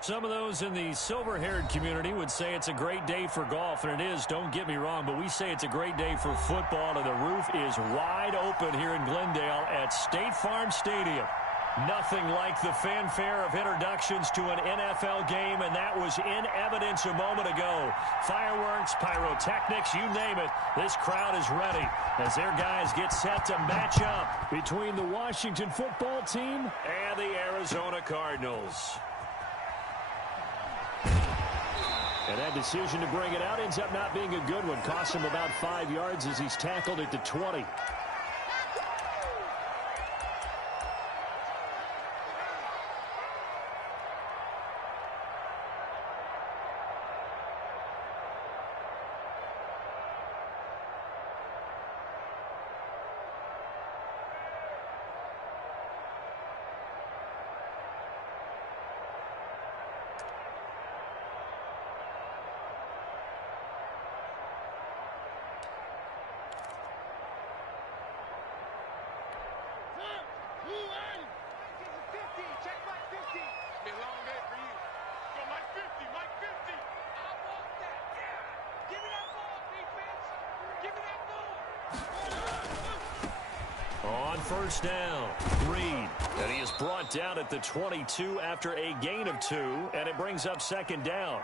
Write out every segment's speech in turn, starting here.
Some of those in the silver-haired community would say it's a great day for golf, and it is, don't get me wrong, but we say it's a great day for football, and the roof is wide open here in Glendale at State Farm Stadium. Nothing like the fanfare of introductions to an NFL game, and that was in evidence a moment ago. Fireworks, pyrotechnics, you name it, this crowd is ready as their guys get set to match up between the Washington football team and the Arizona Cardinals. And that decision to bring it out ends up not being a good one. Costs him about 5 yards as he's tackled at the 20. On first down, Reed. And he is brought down at the 22 after a gain of 2, and it brings up second down.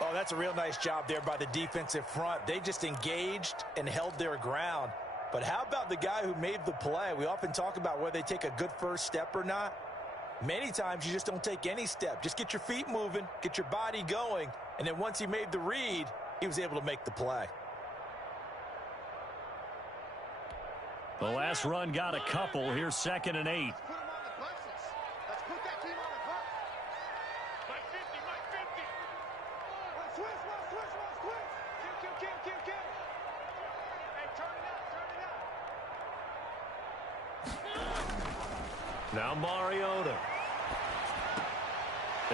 Oh, that's a real nice job there by the defensive front. They just engaged and held their ground. But how about the guy who made the play? We often talk about whether they take a good first step or not. Many times you just don't take any step. Just get your feet moving, get your body going, and then once he made the read, he was able to make the play. The last run got a couple. Here's 2nd and 8. Let's put him on the buses. Let's put that team on the bus. Mike 50, Mike 50. Switch. Kill. Hey, turn it out. Now Mariota.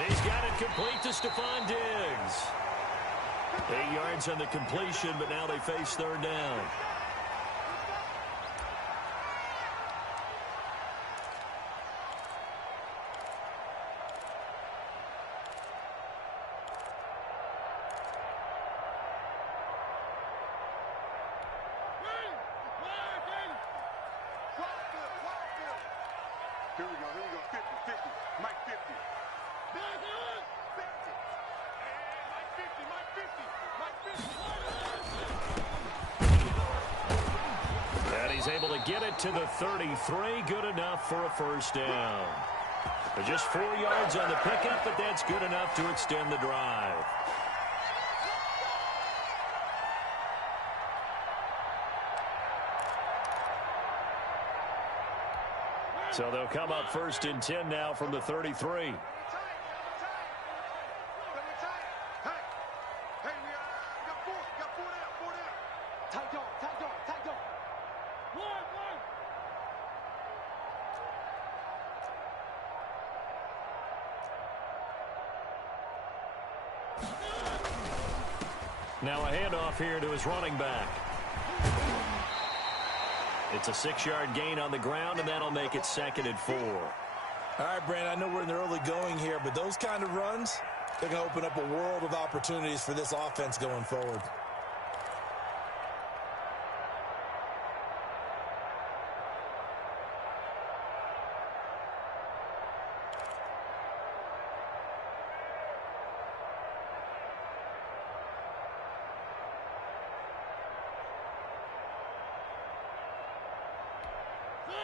He's got it complete to Stephon Diggs. 8 yards on the completion, but now they face third down. Here we go. 50. Mike 50. And he's able to get it to the 33. Good enough for a first down. But just 4 yards on the pickup, but that's good enough to extend the drive. So they'll come up 1st and 10 now from the 33. Now a handoff here to his running back. It's a 6-yard gain on the ground, and that'll make it 2nd and 4. All right, Brandon, I know we're in the early going here, but those kind of runs, they're going to open up a world of opportunities for this offense going forward.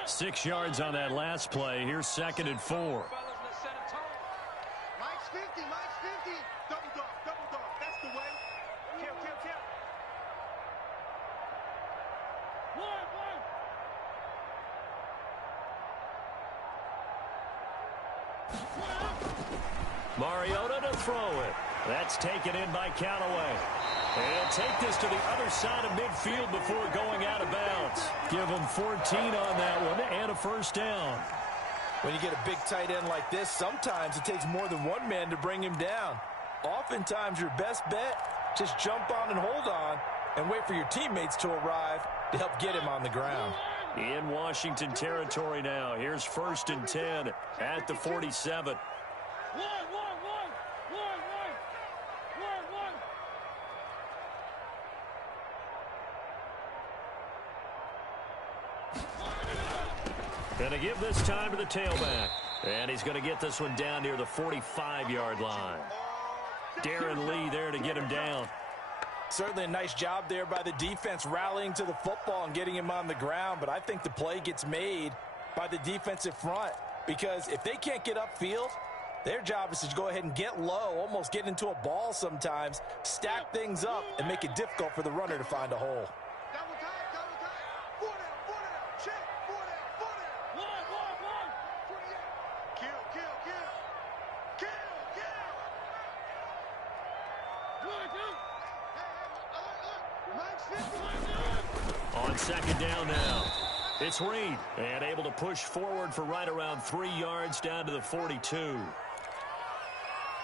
Six yards on that last play. Here's 2nd and 4. Mike's 50. Double dog. That's the way. Kill. Mariota to throw it. That's taken in by Callaway. And he'll take this to the other side of midfield before going out of bounds. Give him 14 on that one and a first down. When you get a big tight end like this, sometimes it takes more than one man to bring him down. Oftentimes your best bet, just jump on and hold on and wait for your teammates to arrive to help get him on the ground. In Washington territory now. Here's 1st and 10 at the 47. Going to give this time to the tailback. And he's going to get this one down near the 45-yard line. Darren Lee there to get him down. Certainly a nice job there by the defense rallying to the football and getting him on the ground. But I think the play gets made by the defensive front. Because if they can't get upfield, their job is to go ahead and get low, almost get into a ball sometimes, stack things up, and make it difficult for the runner to find a hole. On second down now, it's Reed, and able to push forward for right around 3 yards down to the 42.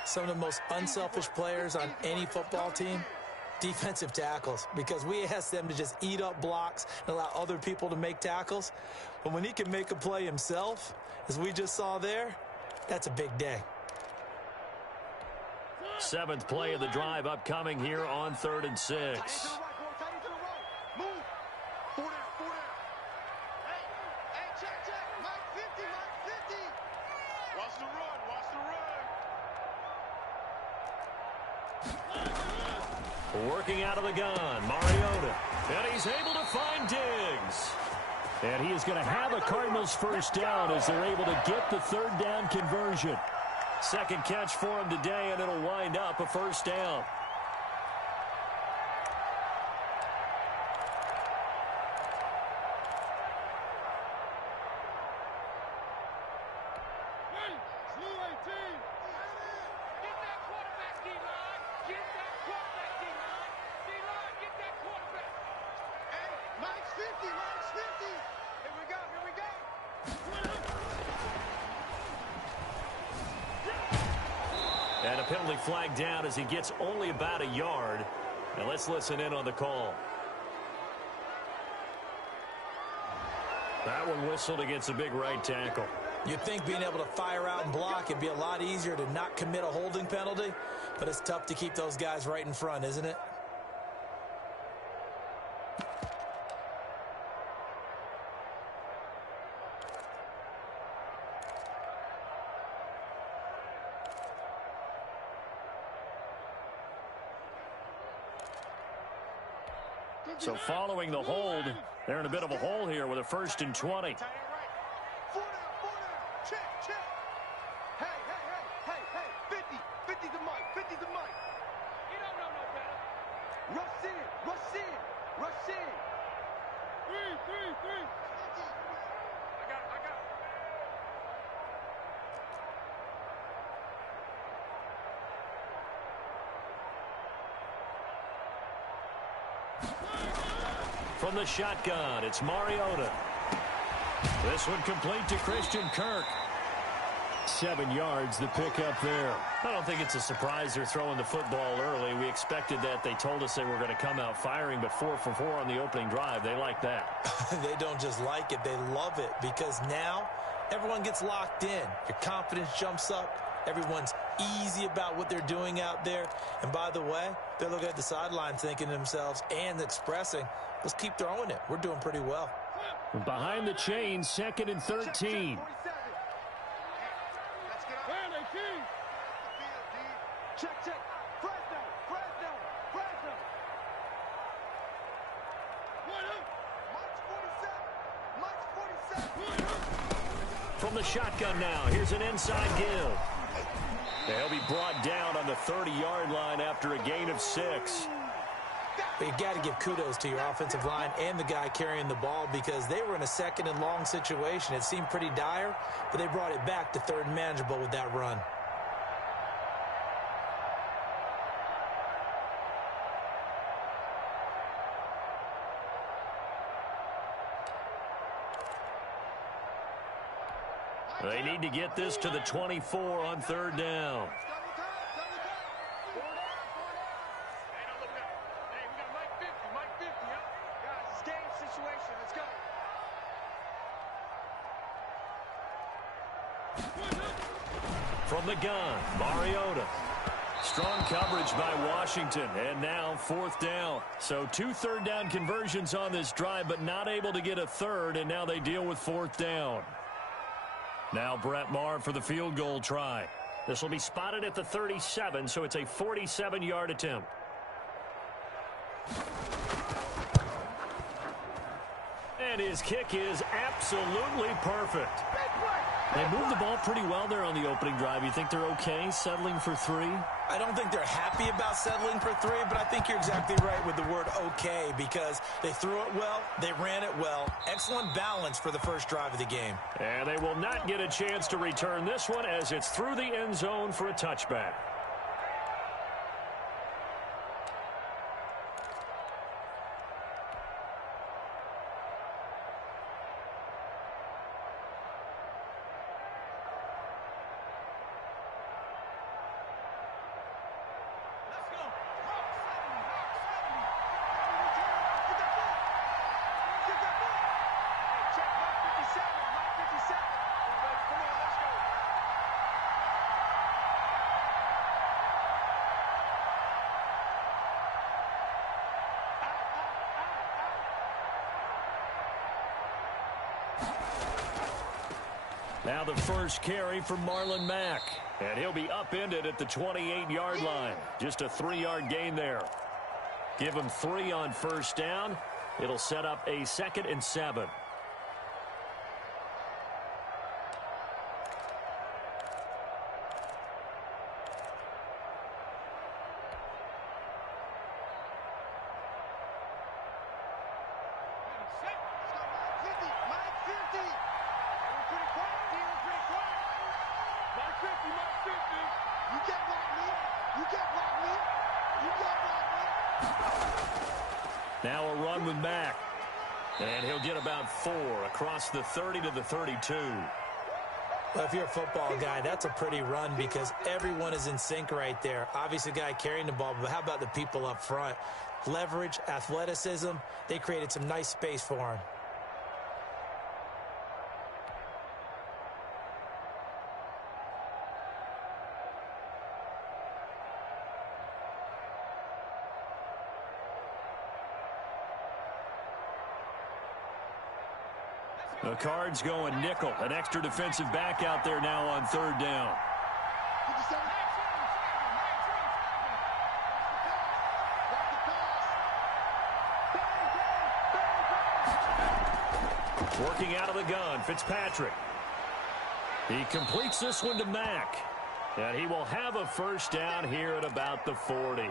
Some of the most unselfish players on any football team, defensive tackles, because we ask them to just eat up blocks and allow other people to make tackles. But when he can make a play himself, as we just saw there, that's a big day. 7th play of the drive upcoming here on 3rd and 6. Working out of the gun, Mariota. And he's able to find Diggs. And he is going to have a Cardinals first down as they're able to get the 3rd down conversion. Second catch for him today, and it'll wind up a first down. And a penalty flag down as he gets only about a yard. Now let's listen in on the call. That one whistled against a big right tackle. You'd think being able to fire out and block it'd be a lot easier to not commit a holding penalty, but it's tough to keep those guys right in front, isn't it? So following the hold, they're in a bit of a hole here with a 1st and 20. From the shotgun, it's Mariota. This one complete to Christian Kirk. 7 yards, the pickup there. I don't think it's a surprise they're throwing the football early. We expected that. They told us they were going to come out firing, but 4 for 4 on the opening drive. They like that. They don't just like it, they love it, because now everyone gets locked in. Your confidence jumps up. Everyone's easy about what they're doing out there. And by the way, they're looking at the sideline thinking to themselves and expressing, let's keep throwing it. We're doing pretty well. Behind the chain, 2nd and 13. From the shotgun now, here's an inside give. They'll be brought down on the 30-yard line after a gain of 6. But you got to give kudos to your offensive line and the guy carrying the ball, because they were in a 2nd and long situation. It seemed pretty dire, but they brought it back to 3rd and manageable with that run. They need to get this to the 24 on 3rd down. From the gun, Mariota. Strong coverage by Washington, and now 4th down. So 2 third-down conversions on this drive, but not able to get a third, and now they deal with 4th down. Now Brett Maher for the field goal try. This will be spotted at the 37, so it's a 47-yard attempt. And his kick is absolutely perfect. They moved the ball pretty well there on the opening drive. You think they're okay settling for 3? I don't think they're happy about settling for 3, but I think you're exactly right with the word okay, because they threw it well, they ran it well. Excellent balance for the first drive of the game. And they will not get a chance to return this one as it's through the end zone for a touchback. Now the first carry from Marlon Mack. And he'll be upended at the 28-yard line. Just a 3-yard gain there. Give him 3 on first down. It'll set up a 2nd and 7. Now a run with Mack. And he'll get about 4 across the 30 to the 32. Well, if you're a football guy, that's a pretty run because everyone is in sync right there. Obviously, the guy carrying the ball, but how about the people up front? Leverage, athleticism, they created some nice space for him. The Cards going nickel. An extra defensive back out there now on 3rd down. Working out of the gun, Fitzpatrick. He completes this one to Mack. And he will have a first down here at about the 40.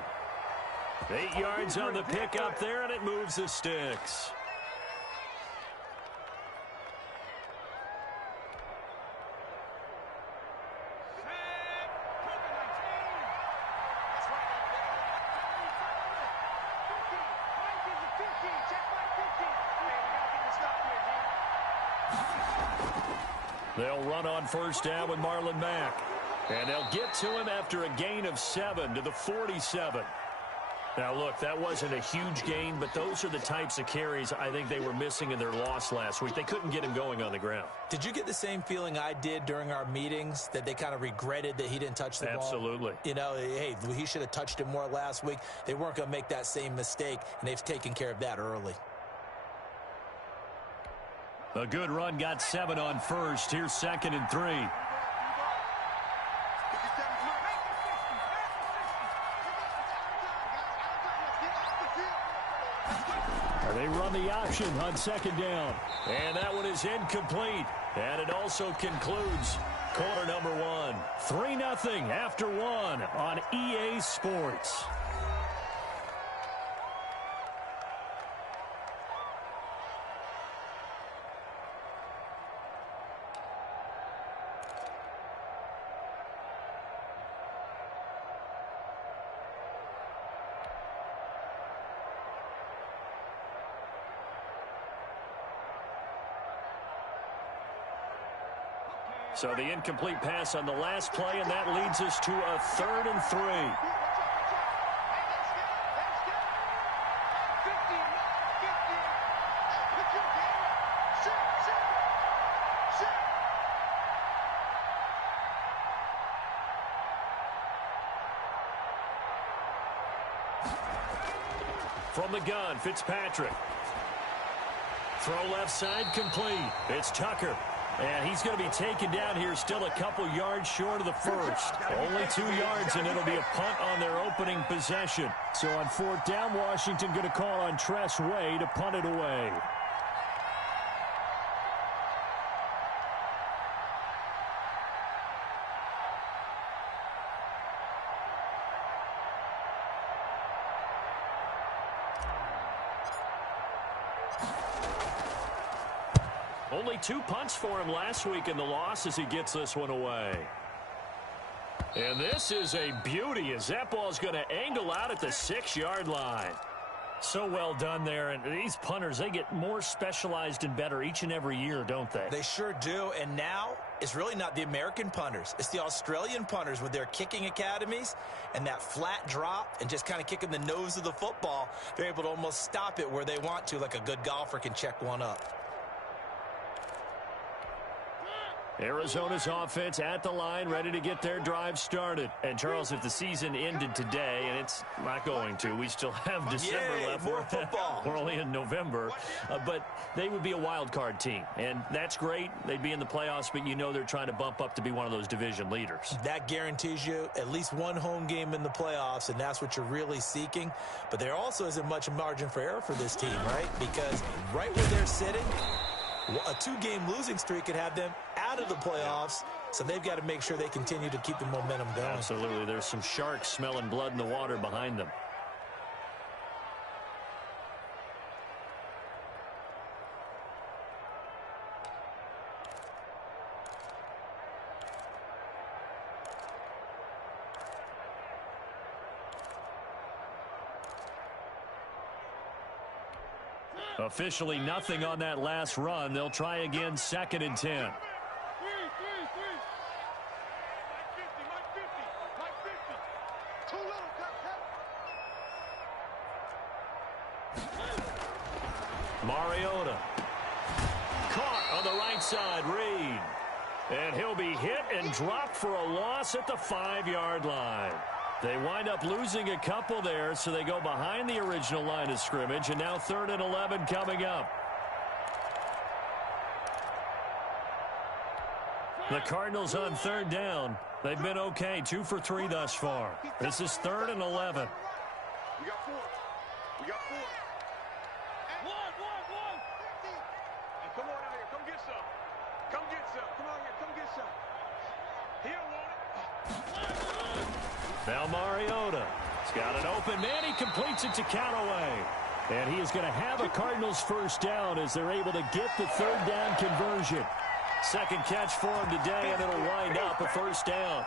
8 yards on the pickup there, and it moves the sticks. They'll run on first down with Marlon Mack. And they'll get to him after a gain of 7 to the 47. Now, look, that wasn't a huge gain, but those are the types of carries I think they were missing in their loss last week. They couldn't get him going on the ground. Did you get the same feeling I did during our meetings, that they kind of regretted that he didn't touch the ball? Absolutely. You know, hey, he should have touched it more last week. They weren't going to make that same mistake, and they've taken care of that early. A good run, got 7 on first. Here's 2nd and 3. They run the option on 2nd down. And that one is incomplete. And it also concludes quarter number 1. 3-0 after 1 on EA Sports. So the incomplete pass on the last play, and that leads us to a 3rd and 3. From the gun, Fitzpatrick. Throw left side complete. It's Tucker. And he's going to be taken down here, still a couple yards short of the first. Only 2 yards, and it'll be a punt on their opening possession. So on 4th down, Washington going to call on Tress Way to punt it away. Only 2 punts for him last week in the loss as he gets this one away. And this is a beauty as that ball's going to angle out at the 6-yard line. So well done there. And these punters, they get more specialized and better each and every year, don't they? They sure do. And now it's really not the American punters. It's the Australian punters with their kicking academies and that flat drop and just kind of kicking the nose of the football. They're able to almost stop it where they want to, like a good golfer can check one up. Arizona's offense at the line, ready to get their drive started. And, Charles, if the season ended today, and it's not going to, we still have December left. More football. We're only in November. But they would be a wild card team. And that's great. They'd be in the playoffs, but you know they're trying to bump up to be one of those division leaders. That guarantees you at least one home game in the playoffs, and that's what you're really seeking. But there also isn't much margin for error for this team, right? Because right where they're sitting, a 2-game losing streak could have them out of the playoffs, so they've got to make sure they continue to keep the momentum going. Absolutely. There's some sharks smelling blood in the water behind them. Officially nothing on that last run. They'll try again, 2nd and 10. Mariota. Caught on the right side, Reed. And he'll be hit and dropped for a loss at the 5-yard line. They wind up losing a couple there, so they go behind the original line of scrimmage, and now 3rd and 11 coming up. The Cardinals on 3rd down. They've been okay, 2 for 3 thus far. This is 3rd and 11. We got 4. We got 4. One. Hey, come on out here. Come get some. Come get some. Come on here. Come get some. He don't want it. Now Mariota. He's got an open man. He completes it to Callaway. And he is going to have a Cardinals 1st down as they're able to get the 3rd down conversion. 2nd catch for him today, and it'll wind up a 1st down.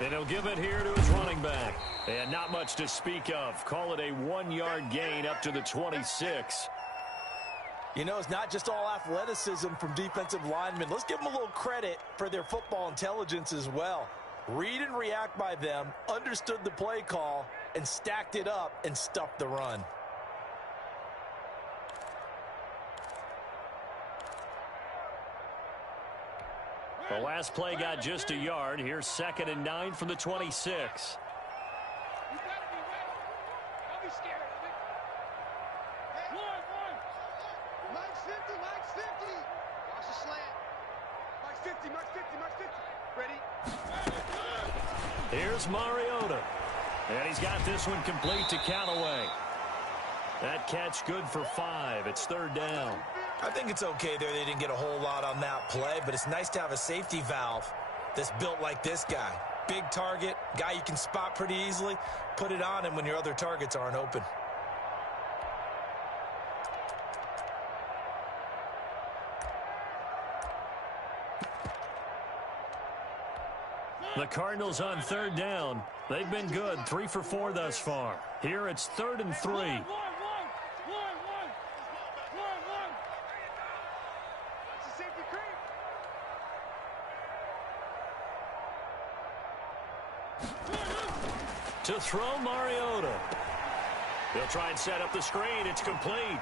And he'll give it here to his running back. And not much to speak of. Call it a 1-yard gain up to the 26. You know, it's not just all athleticism from defensive linemen. Let's give them a little credit for their football intelligence as well. Read and react by them, understood the play call, and stacked it up and stuffed the run. The last play got just a yard. Here's 2nd and 9 from the 26. You gotta be ready. Don't be scared of it. Hey. One. Mike's 50. Watch the slant. Mike's 50. Ready? Here's Mariota. And he's got this one complete to Callaway. That catch good for 5. It's 3rd down. I think it's okay there. They didn't get a whole lot on that play, but it's nice to have a safety valve that's built like this guy. Big target, guy you can spot pretty easily. Put it on him when your other targets aren't open. The Cardinals on third down. They've been good, 3 for 4 thus far. Here it's 3rd and 3. To throw, Mariota. He'll try and set up the screen. It's complete.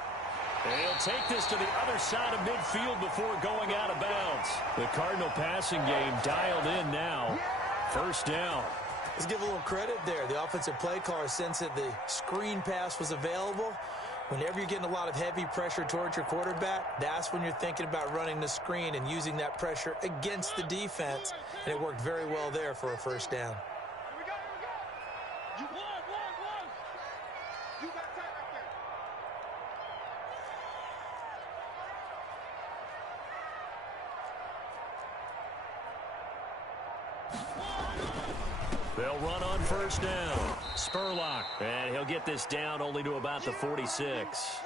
And he'll take this to the other side of midfield before going out of bounds. The Cardinal passing game dialed in now. First down. Let's give a little credit there. The offensive play caller sensed that the screen pass was available. Whenever you're getting a lot of heavy pressure towards your quarterback, that's when you're thinking about running the screen and using that pressure against the defense. And it worked very well there for a first down. They'll run on first down. Spurlock. And he'll get this down only to about the 46.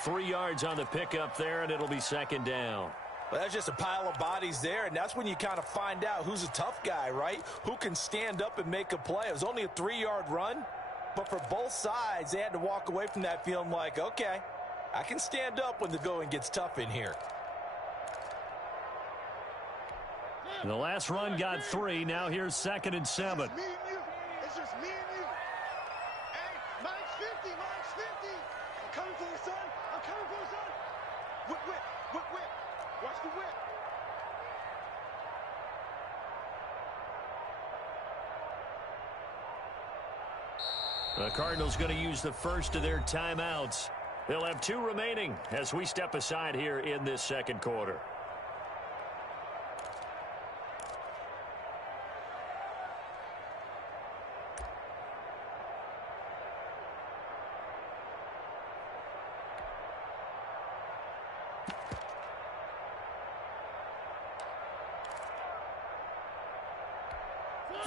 3 yards on the pickup there, and it'll be second down. Well, that's just a pile of bodies there, and that's when you kind of find out who's a tough guy, right? Who can stand up and make a play. It was only a 3-yard run, but for both sides, they had to walk away from that feeling like, okay, I can stand up when the going gets tough in here. The last run got 3. Now here's 2nd and 7. It's just me and you. It's just me and you. Hey, mine's 50. Mine's 50. I'm coming for you, son. I'm coming for you, son. Whip, whip, whip, whip. Watch the whip. The Cardinals going to use the first of their timeouts. They'll have 2 remaining as we step aside here in this second quarter.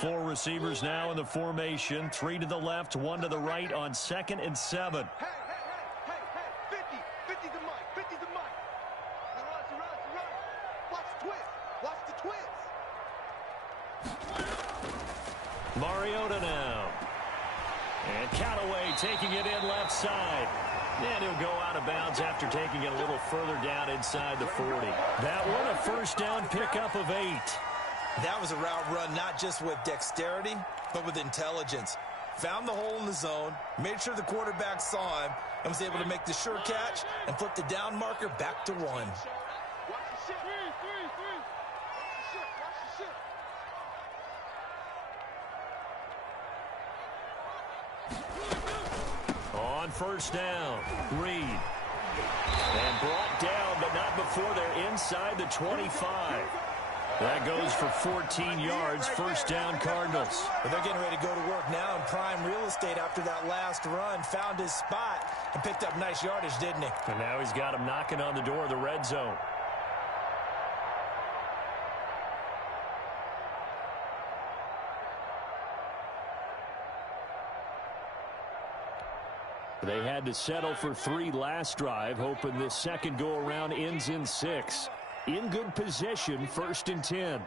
Four receivers now in the formation. 3 to the left, 1 to the right on 2nd and 7. Hey, 50. 50 the mic. 50 the mic. Run. Watch the twist. Watch the twist. Mariota now. And Callaway taking it in left side. And he'll go out of bounds after taking it a little further down inside the 40. That one a first down pickup of 8. That was a route run not just with dexterity, but with intelligence. Found the hole in the zone, made sure the quarterback saw him, and was able to make the sure catch and flip the down marker back to 1. Watch the ship. Watch the ship. On first down, Reed. And brought down, but not before they're inside the 25. That goes for 14 yards, first down Cardinals. But they're getting ready to go to work now in prime real estate after that last run. Found his spot and picked up nice yardage, didn't he? And now he's got him knocking on the door of the red zone. They had to settle for 3 last drive, hoping this second go-around ends in 6. In good position, 1st and 10.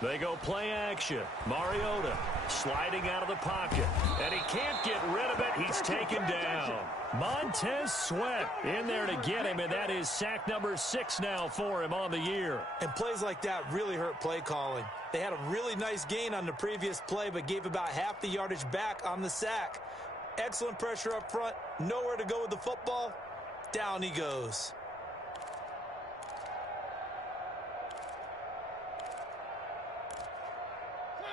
They go play action. Mariota sliding out of the pocket. And he can't get rid of it. He's taken down. Montez Sweat in there to get him, and that is sack number 6 now for him on the year. And plays like that really hurt play calling. They had a really nice gain on the previous play, but gave about half the yardage back on the sack. Excellent pressure up front. Nowhere to go with the football. Down he goes.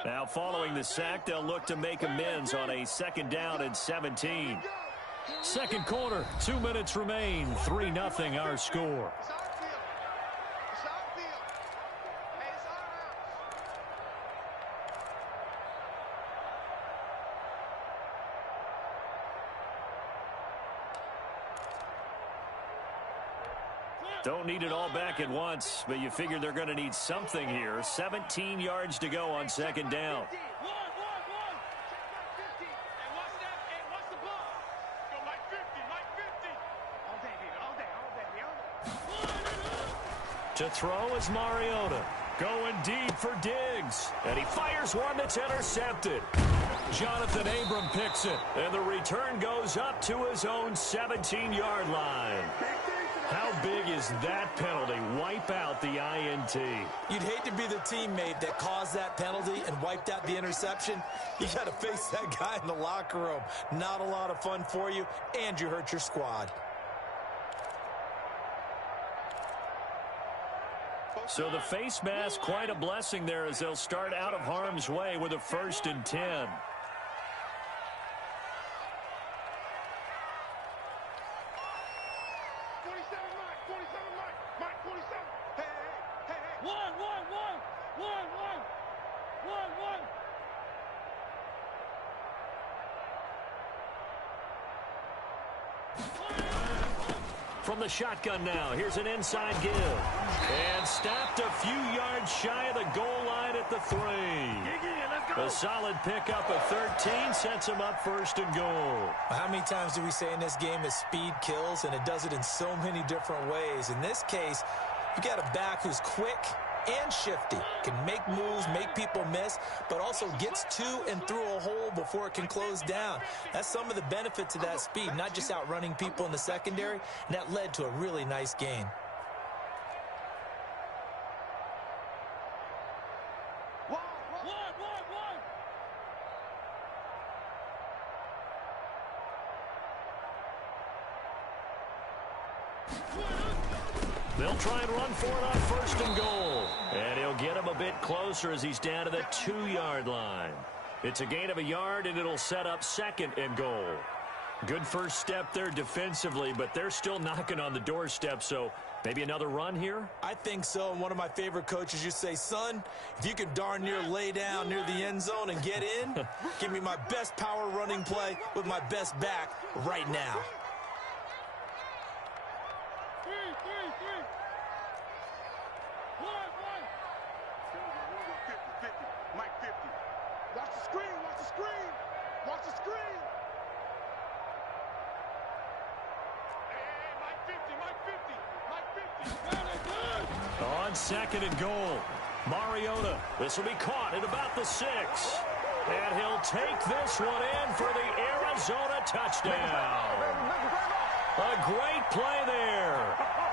Now following the sack, they'll look to make amends on a 2nd down and 17. Second quarter, 2 minutes remain. 3-0 our score. Don't need it all back at once, but you figure they're going to need something here. 17 yards to go on 2nd down. Watch the ball. Go like 50. To throw is Mariota. Going deep for Diggs. And he fires one that's intercepted. Jonathan Abram picks it. And the return goes up to his own 17-yard line. How big is that penalty? Wipe out the INT. You'd hate to be the teammate that caused that penalty and wiped out the interception. You got to face that guy in the locker room. Not a lot of fun for you, and you hurt your squad. So the face mask, quite a blessing there as they'll start out of harm's way with a 1st and 10. From the shotgun now, here's an inside give. And stopped a few yards shy of the goal line at the 3. A solid pickup of 13 sets him up 1st and goal. How many times do we say in this game that speed kills, and it does it in so many different ways? In this case, you got a back who's quick and shifty, can make moves, make people miss, but also gets to and through a hole before it can close down. That's some of the benefits of that speed, not just outrunning people in the secondary, and that led to a really nice gain. They'll try and run for it on 1st and goal. And he'll get him a bit closer as he's down to the 2-yard line. It's a gain of a yard, and it'll set up 2nd and goal. Good first step there defensively, but they're still knocking on the doorstep, so maybe another run here? I think so. And one of my favorite coaches, you say, son, if you can darn near lay down near the end zone and get in, give me my best power running play with my best back right now. On 2nd and goal, Mariota. This will be caught at about the 6. And he'll take this one in for the Arizona touchdown. A great play there.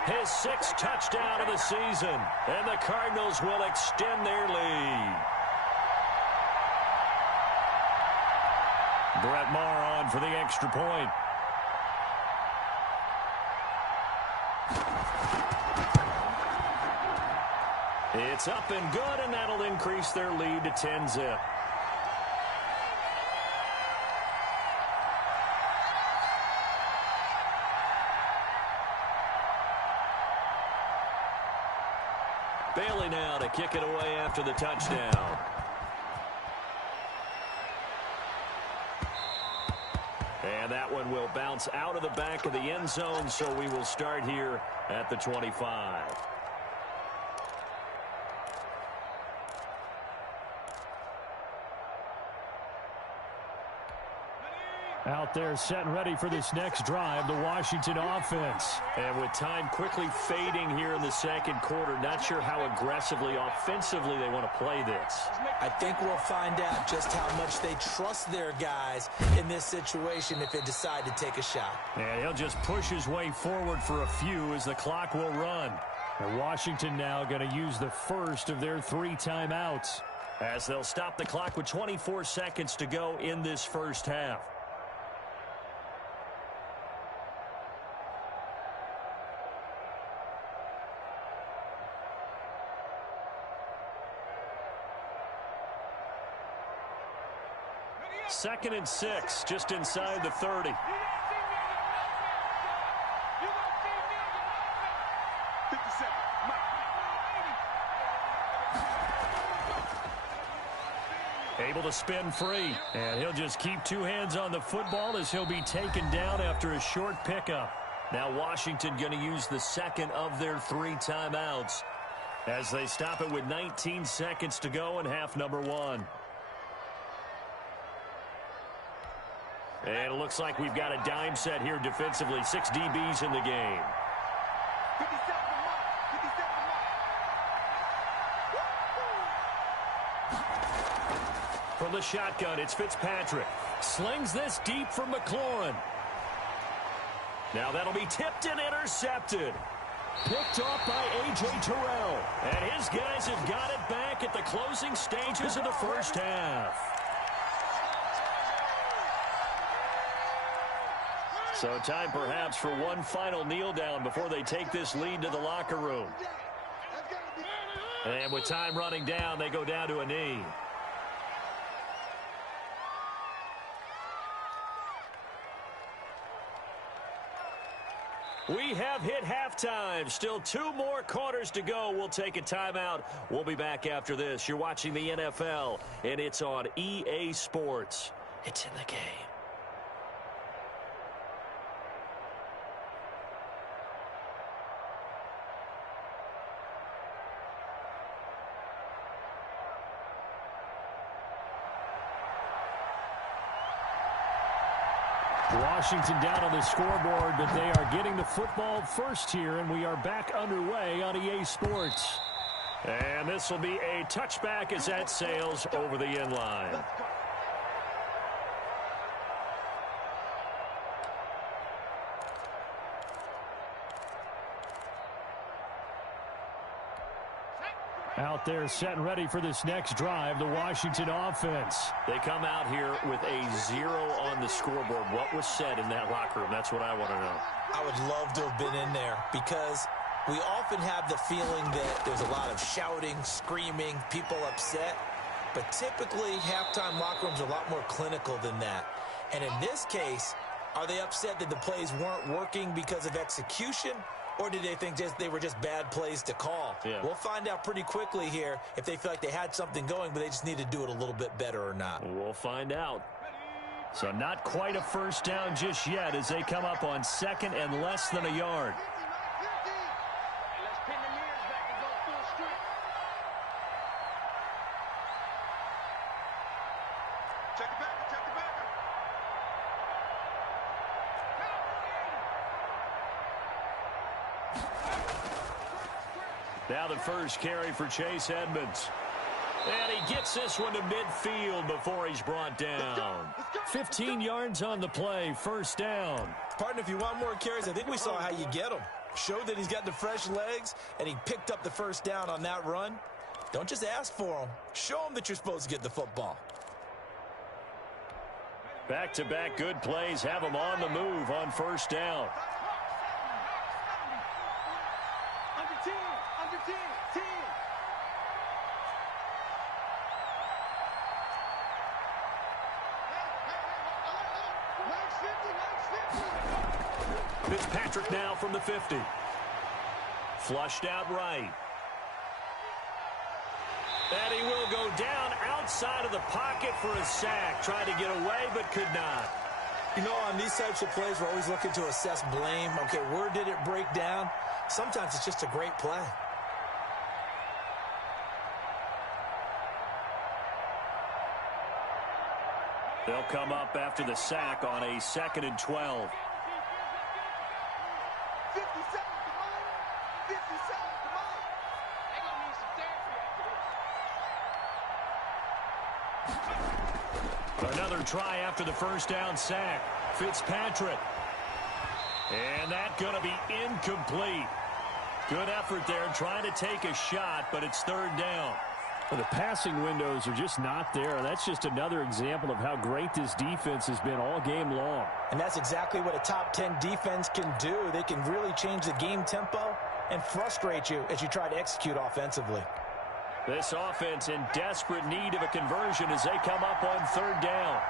His 6th touchdown of the season. And the Cardinals will extend their lead. Brett Maher on for the extra point. It's up and good, and that'll increase their lead to 10-zip. Bailey now to kick it away after the touchdown. And that one will bounce out of the back of the end zone, so we will start here at the 25. Out there set and ready for this next drive, the Washington offense. And with time quickly fading here in the 2nd quarter, not sure how aggressively, offensively they want to play this. I think we'll find out just how much they trust their guys in this situation if they decide to take a shot. And he'll just push his way forward for a few as the clock will run. And Washington now going to use the first of their 3 timeouts as they'll stop the clock with 24 seconds to go in this first half. Second and 6, just inside the 30. Able to spin free, and he'll just keep 2 hands on the football as he'll be taken down after a short pickup. Now Washington going to use the 2nd of their 3 timeouts as they stop it with 19 seconds to go in half number 1. And it looks like we've got a dime set here defensively. 6 DBs in the game. From the shotgun, it's Fitzpatrick. Slings this deep for McLaurin. Now that'll be tipped and intercepted. Picked off by A.J. Terrell. And his guys have got it back at the closing stages of the first half. So time perhaps for one final kneel down before they take this lead to the locker room. And with time running down, they go down to a knee. We have hit halftime. Still 2 more quarters to go. We'll take a timeout. We'll be back after this. You're watching the NFL, and it's on EA Sports. It's in the game. Washington down on the scoreboard, but they are getting the football first here, and we are back underway on EA Sports. And this will be a touchback as that sails over the end line. Out there set and ready for this next drive, the Washington offense. They come out here with a 0 on the scoreboard. What was said in that locker room? That's what I want to know. I would love to have been in there because we often have the feeling that there's a lot of shouting, screaming, people upset. But typically, halftime locker rooms are a lot more clinical than that. And in this case, are they upset that the plays weren't working because of execution? Or did they think they were just bad plays to call? Yeah. We'll find out pretty quickly here if they feel like they had something going, but they just need to do it a little bit better or not. We'll find out. So not quite a first down just yet as they come up on 2nd and less than a yard. Now the first carry for Chase Edmonds. And he gets this one to midfield before he's brought down. 15 yards on the play, first down. Partner, if you want more carries, I think we saw how you get them. Showed that he's got the fresh legs, and he picked up the first down on that run. Don't just ask for them. Show them that you're supposed to get the football. Back-to-back good plays have him on the move on first down. Fitzpatrick now from the 50. Flushed out right. And he will go down outside of the pocket for a sack. Tried to get away, but could not. You know, on these types of plays, we're always looking to assess blame. Okay, where did it break down? Sometimes it's just a great play. They'll come up after the sack on a 2nd and 12. 57, come on. 57, come on. They're going to need some therapy after this. Another try after the first down sack. Fitzpatrick. And that's going to be incomplete. Good effort there trying to take a shot, but it's 3rd down. Well, the passing windows are just not there. That's just another example of how great this defense has been all game long. And that's exactly what a top 10 defense can do. They can really change the game tempo and frustrate you as you try to execute offensively. This offense in desperate need of a conversion as they come up on 3rd down.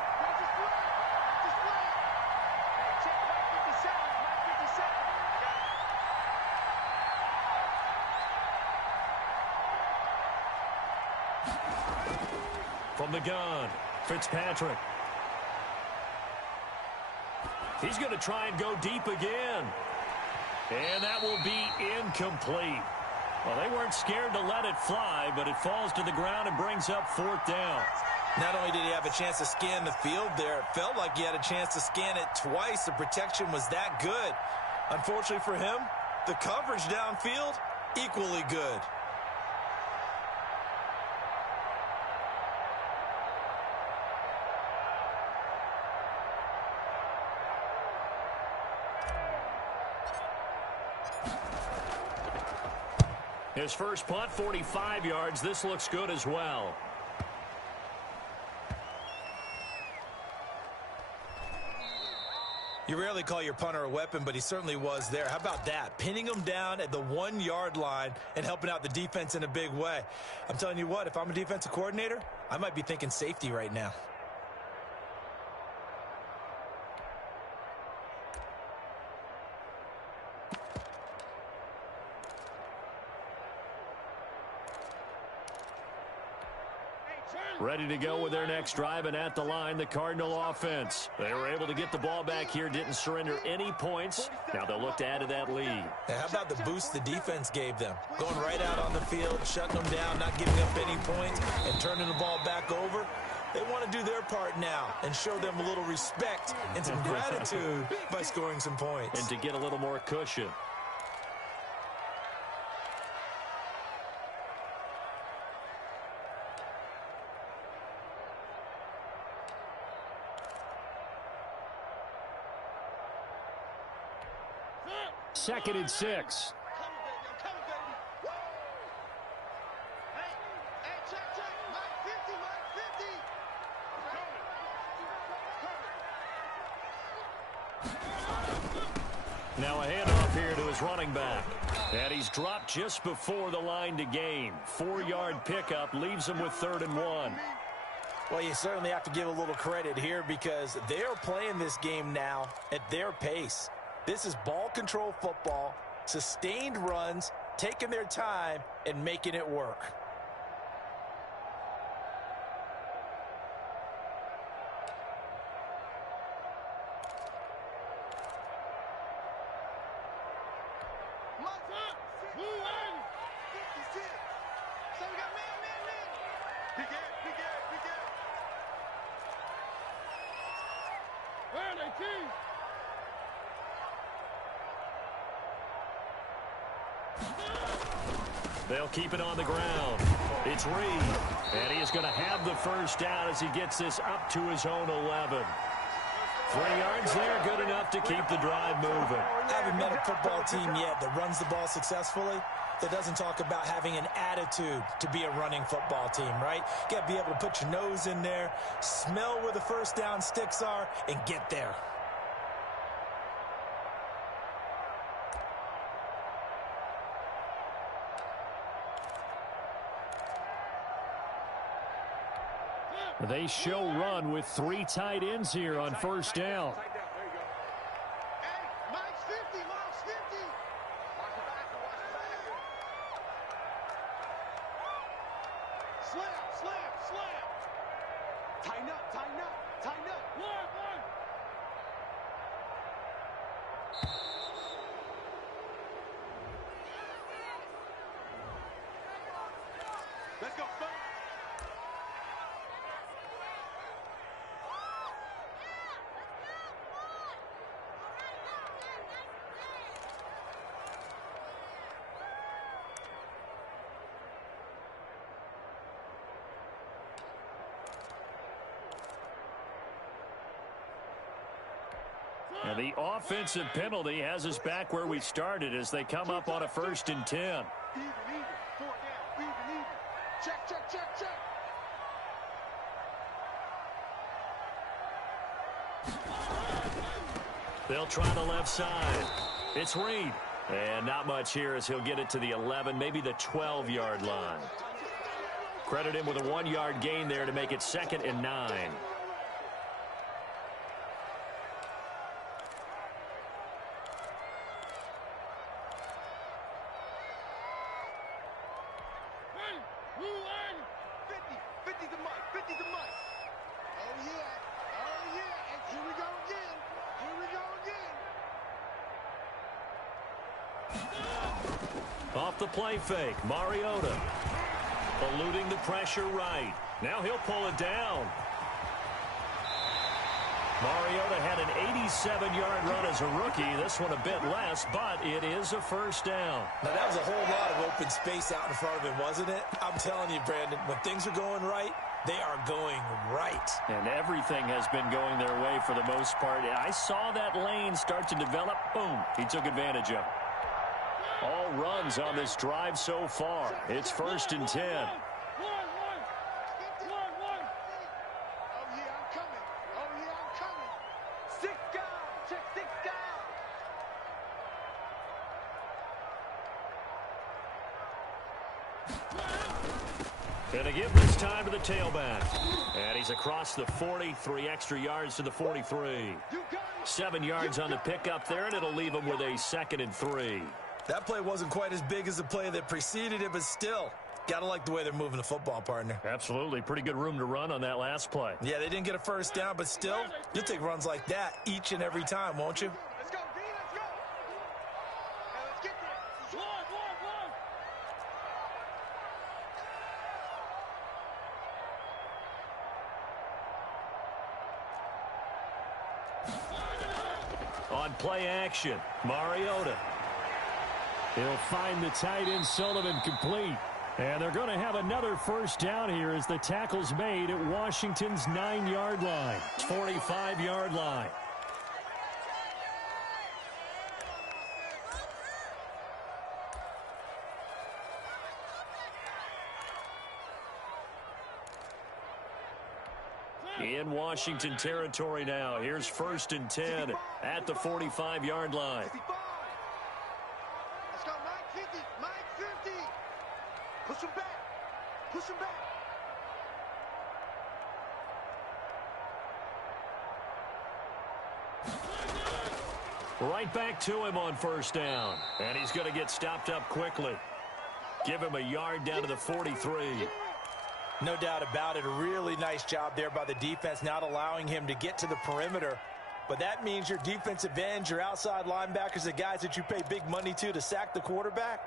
From the gun, Fitzpatrick. He's going to try and go deep again. And that will be incomplete. Well, they weren't scared to let it fly, but it falls to the ground and brings up 4th down. Not only did he have a chance to scan the field there, it felt like he had a chance to scan it twice. The protection was that good. Unfortunately for him, the coverage downfield, equally good. His first punt, 45 yards. This looks good as well. You rarely call your punter a weapon, but he certainly was there. How about that? Pinning him down at the 1-yard line and helping out the defense in a big way. I'm telling you what, if I'm a defensive coordinator, I might be thinking safety right now. Ready to go with their next drive, and at the line, the Cardinal offense. They were able to get the ball back here, didn't surrender any points. Now they'll look to add to that lead. Now, how about the boost the defense gave them? Going right out on the field, shutting them down, not giving up any points, and turning the ball back over. They want to do their part now and show them a little respect and some gratitude by scoring some points. And to get a little more cushion. Second and 6. Now a handoff here to his running back. And he's dropped just before the line to gain. 4-yard pickup leaves him with 3rd and 1. Well, you certainly have to give a little credit here because they're playing this game now at their pace. This is ball control football, sustained runs, taking their time, and making it work. They'll keep it on the ground. It's Reed. And he is going to have the first down as he gets this up to his own 11. 3 yards there, good enough to keep the drive moving. I haven't met a football team yet that runs the ball successfully that doesn't talk about having an attitude to be a running football team, right? You got to be able to put your nose in there, smell where the first down sticks are, and get there. They show run with 3 tight ends here on first down. Let's go, son. And the offensive penalty has us back where we started as they come up on a 1st and 10. Even, 4 down, even. Check. They'll try the left side. It's Reed. And not much here as he'll get it to the 11, maybe the 12-yard line. Credit him with a 1-yard gain there to make it 2nd and 9. Off the play fake, Mariota eluding the pressure right. Now he'll pull it down. Mariota had an 87-yard run as a rookie. This one a bit less, but it is a first down. Now, that was a whole lot of open space out in front of him, wasn't it? I'm telling you, Brandon, when things are going right, they are going right. And everything has been going their way for the most part. I saw that lane start to develop. Boom. He took advantage of it. All runs on this drive so far. It's 1st and 10. Oh, yeah, I'm coming. Oh, yeah, I'm coming. 6 down. Check 6 down. And they give this time to the tailback. And he's across the 40, 3 extra yards to the 43. 7 yards on the pickup there, and it'll leave him with a 2nd and 3. That play wasn't quite as big as the play that preceded it, but still, gotta like the way they're moving the football, partner. Absolutely. Pretty good room to run on that last play. Yeah, they didn't get a first down, but still, you'll take runs like that each and every time, won't you? Let's go, B, let's go. Now let's get there. One. On play action, Mariota. He'll find the tight end Sullivan complete. And they're going to have another first down here as the tackle's made at Washington's 9-yard line. 45-yard line. In Washington territory now. Here's 1st and 10 at the 45-yard line. Let's go, Mike 50. Mike 50. Push him back. Push him back. Right back to him on 1st down. And he's going to get stopped up quickly. Give him a yard down to the 43. No doubt about it. A really nice job there by the defense, not allowing him to get to the perimeter. But that means your defensive ends, your outside linebackers, the guys that you pay big money to sack the quarterback,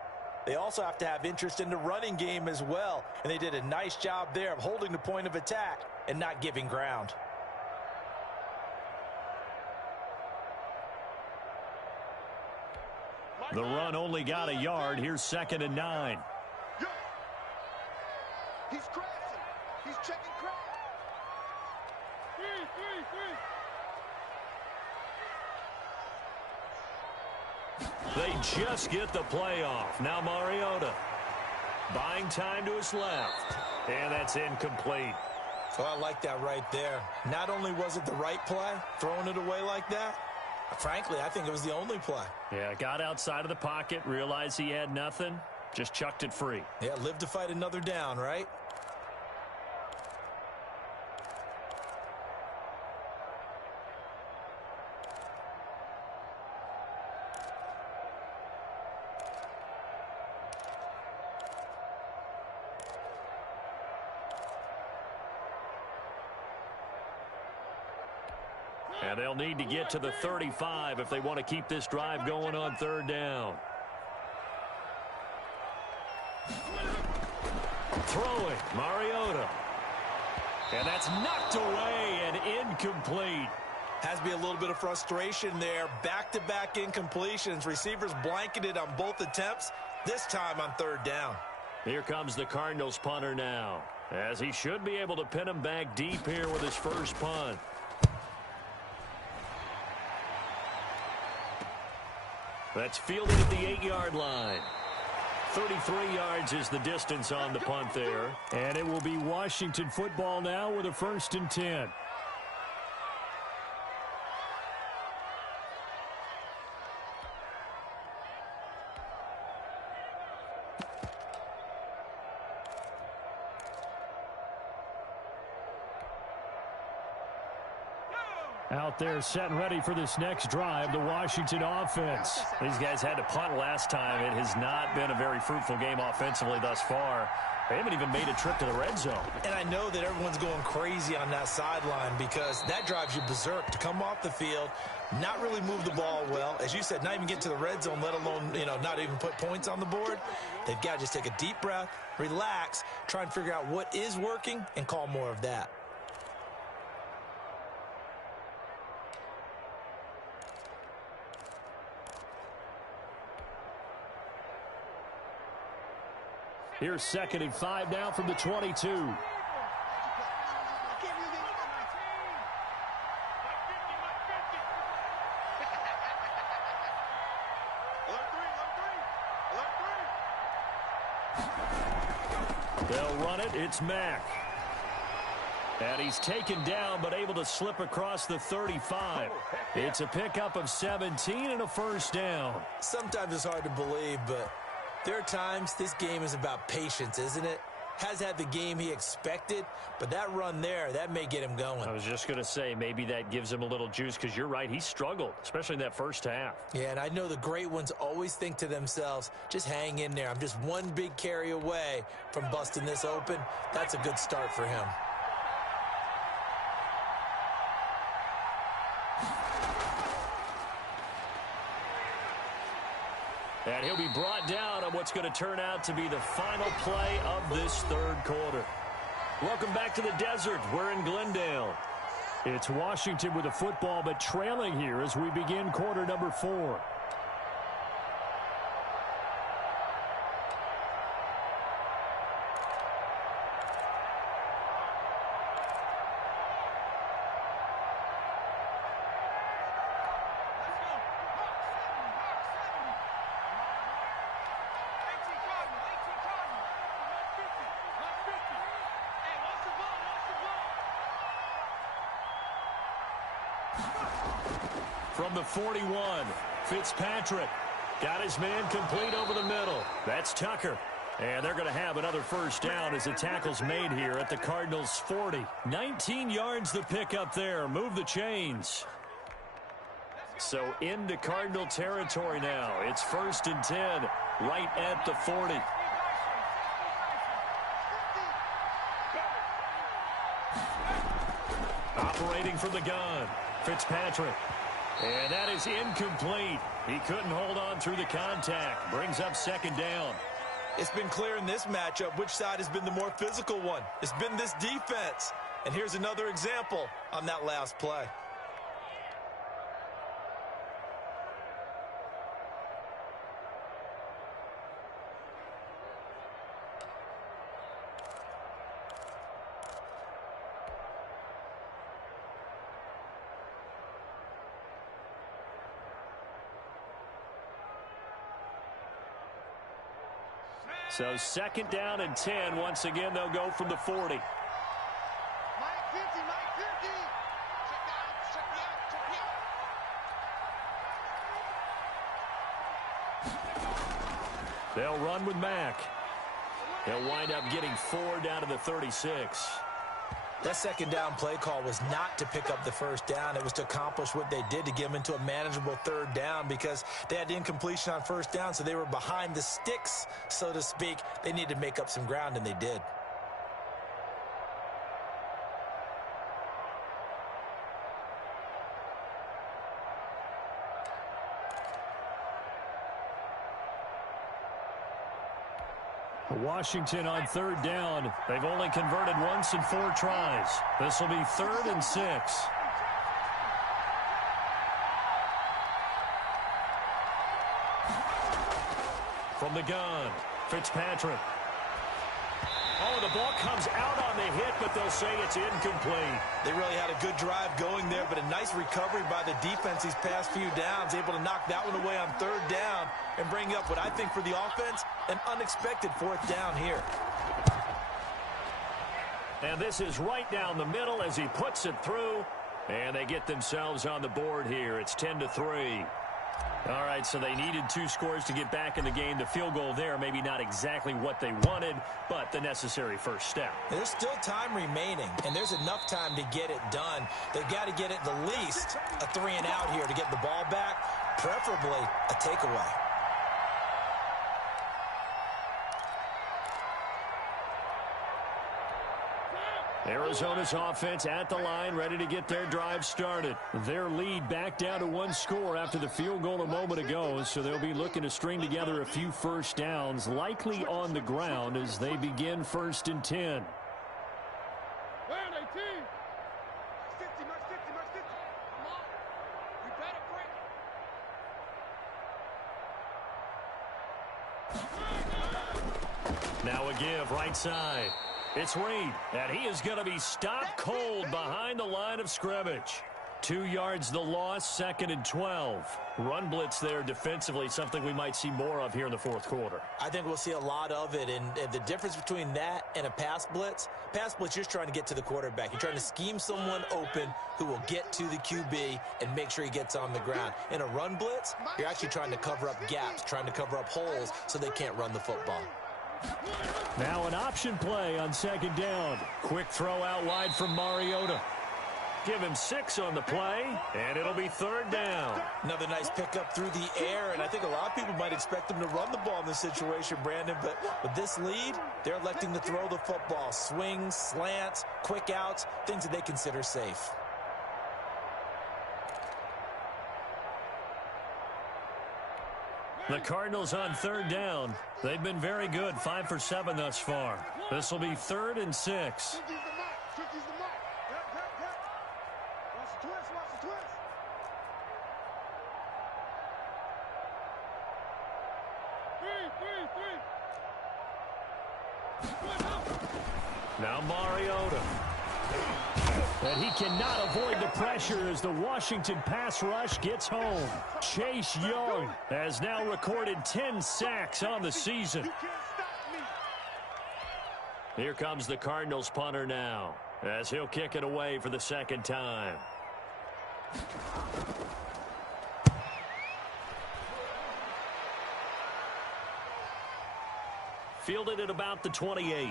they also have to have interest in the running game as well. And they did a nice job there of holding the point of attack and not giving ground. The run only got a yard. Here's 2nd and 9. He's crashing. He's checking crash. They just get the play off. Now Mariota buying time to his left. And that's incomplete. So I like that right there. Not only was it the right play, throwing it away like that, frankly, I think it was the only play. Yeah, got outside of the pocket, realized he had nothing, just chucked it free. Yeah, live to fight another down, right? And they'll need to get to the 35 if they want to keep this drive going on 3rd down. Throwing, Mariota. And that's knocked away and incomplete. Has to be a little bit of frustration there. Back-to-back incompletions. Receivers blanketed on both attempts, this time on 3rd down. Here comes the Cardinals punter now, as he should be able to pin him back deep here with his first punt. That's fielded at the 8-yard line. 33 yards is the distance on the punt there. And it will be Washington football now with a 1st and 10. Out there set and ready for this next drive, the Washington offense. These guys had to punt last time. It has not been a very fruitful game offensively thus far. They haven't even made a trip to the red zone. And I know that everyone's going crazy on that sideline because that drives you berserk to come off the field, not really move the ball well. As you said, not even get to the red zone, let alone, not even put points on the board. They've got to just take a deep breath, relax, try and figure out what is working and call more of that. Here's 2nd and 5 now from the 22. They'll run it. It's Mack. And he's taken down but able to slip across the 35. It's a pickup of 17 and a first down. Sometimes it's hard to believe, but there are times this game is about patience, isn't it? Has had the game he expected, but that run there, that may get him going. I was just going to say, maybe that gives him a little juice because you're right, he struggled, especially in that first half. Yeah, and I know the great ones always think to themselves, just hang in there. I'm just one big carry away from busting this open. That's a good start for him. And he'll be brought down on what's going to turn out to be the final play of this third quarter. Welcome back to the desert. We're in Glendale. It's Washington with the football, but trailing here as we begin quarter number 4. From the 41, Fitzpatrick got his man complete over the middle. That's Tucker. And they're going to have another first down as the tackle's made here at the Cardinals' 40. 19 yards to pick up there. Move the chains. So into Cardinal territory now. It's 1st and 10 right at the 40. Operating from the gun, Fitzpatrick. And that is incomplete. He couldn't hold on through the contact. Brings up 2nd down. It's been clear in this matchup which side has been the more physical one. It's been this defense. And here's another example on that last play. So 2nd down and 10. Once again, they'll go from the 40. Mike 50, Mike 50. Check out. They'll run with Mack. They'll wind up getting 4 down to the 36. That 2nd down play call was not to pick up the first down. It was to accomplish what they did to get them into a manageable 3rd down because they had incompletion on 1st down, so they were behind the sticks, so to speak. They needed to make up some ground, and they did. Washington on 3rd down. They've only converted once in 4 tries. This will be 3rd and 6. From the gun, Fitzpatrick. Oh, the ball comes out on the hit, but they'll say it's incomplete. They really had a good drive going there, but a nice recovery by the defense these past few downs, able to knock that one away on 3rd down and bring up what I think for the offense, an unexpected 4th down here. And this is right down the middle as he puts it through, and they get themselves on the board here. It's 10-3. All right, so they needed 2 scores to get back in the game. The field goal there, maybe not exactly what they wanted, but the necessary first step. There's still time remaining, and there's enough time to get it done. They've got to get it the least a 3 and out here to get the ball back, preferably a takeaway. Arizona's offense at the line, ready to get their drive started. Their lead back down to 1 score after the field goal a moment ago, so they'll be looking to string together a few first downs, likely on the ground as they begin 1st and 10. Now a give, right side. It's Reed, and he is going to be stopped cold behind the line of scrimmage. 2 yards the loss, 2nd and 12. Run blitz there defensively, something we might see more of here in the fourth quarter. I think we'll see a lot of it, and the difference between that and a pass blitz, you're just trying to get to the quarterback. You're trying to scheme someone open who will get to the QB and make sure he gets on the ground. In a run blitz, you're actually trying to cover up gaps, trying to cover up holes so they can't run the football. Now an option play on 2nd down. Quick throw out wide from Mariota. Give him 6 on the play, and it'll be 3rd down. Another nice pickup through the air, and I think a lot of people might expect him to run the ball in this situation, Brandon, but with this lead, they're electing to throw the football. Swings, slants, quick outs, things that they consider safe. The Cardinals on 3rd down. They've been very good, 5 for 7 thus far. This will be 3rd and 6. Now Mariota. And he cannot avoid the pressure as the Washington pass rush gets home. Chase Young has now recorded 10 sacks on the season. Here comes the Cardinals punter now, as he'll kick it away for the 2nd time. Fielded at about the 28.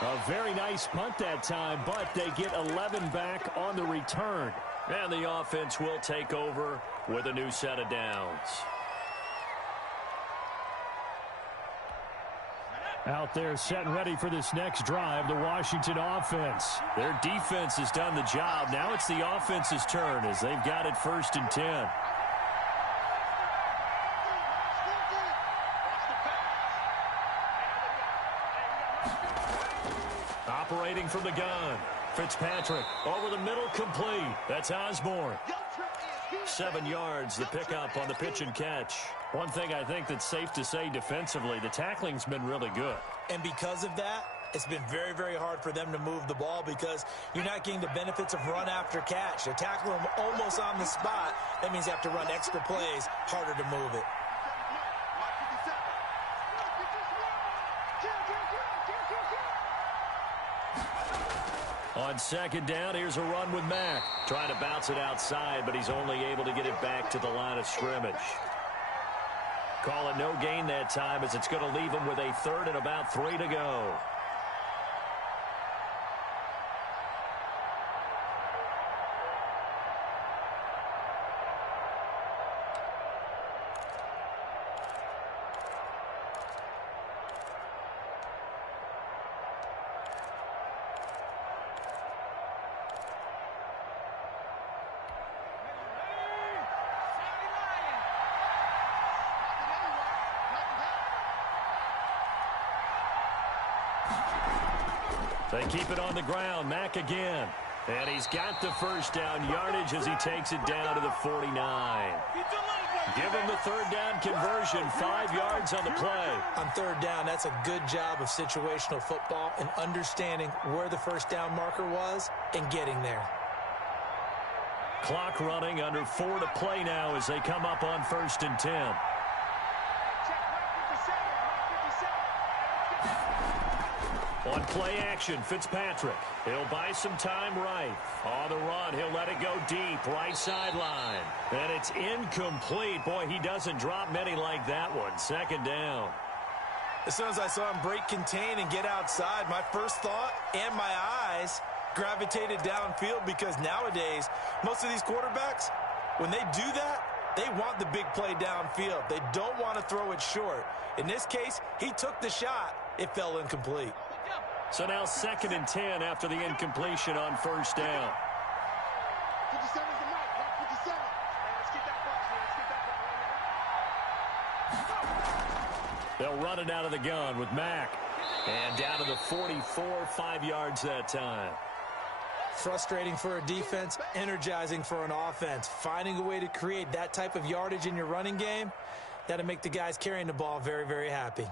A very nice punt that time, but they get 11 back on the return. And the offense will take over with a new set of downs. Out there set and ready for this next drive, the Washington offense. Their defense has done the job. Now it's the offense's turn as they've got it 1st and 10. Operating from the gun. Fitzpatrick over the middle, complete. That's Osborne. 7 yards, the pickup on the pitch and catch. One thing I think that's safe to say defensively, the tackling's been really good. And because of that, it's been very, very hard for them to move the ball because you're not getting the benefits of run after catch. They're tackling them almost on the spot. That means you have to run extra plays, harder to move it. On 2nd down, here's a run with Mack. Trying to bounce it outside, but he's only able to get it back to the line of scrimmage. Call it no gain that time as it's going to leave him with a 3rd and about 3 to go. They keep it on the ground. Mack again. And he's got the 1st down yardage as he takes it down to the 49. Give him the 3rd down conversion. 5 yards on the play. On 3rd down, that's a good job of situational football and understanding where the 1st down marker was and getting there. Clock running, under 4 to play now as they come up on 1st and 10. On play action, Fitzpatrick. He'll buy some time right. On the run, he'll let it go deep, right sideline. And it's incomplete. Boy, he doesn't drop many like that one. 2nd down. As soon as I saw him break contain and get outside, my first thought and my eyes gravitated downfield because nowadays, most of these quarterbacks, when they do that, they want the big play downfield. They don't want to throw it short. In this case, he took the shot. It fell incomplete. So now 2nd and 10 after the incompletion on 1st down. 57 is the mark. 57. Let's get that ball. Let's get that ball. They'll run it out of the gun with Mack. And down to the 44, 5 yards that time. Frustrating for a defense, energizing for an offense. Finding a way to create that type of yardage in your running game, that'll make the guys carrying the ball very, very happy.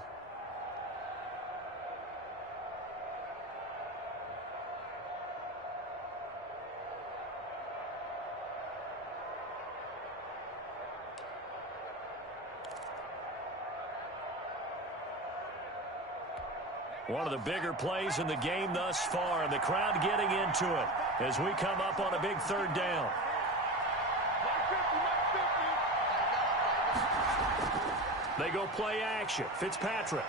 One of the bigger plays in the game thus far, and the crowd getting into it as we come up on a big third down. They go play action. Fitzpatrick.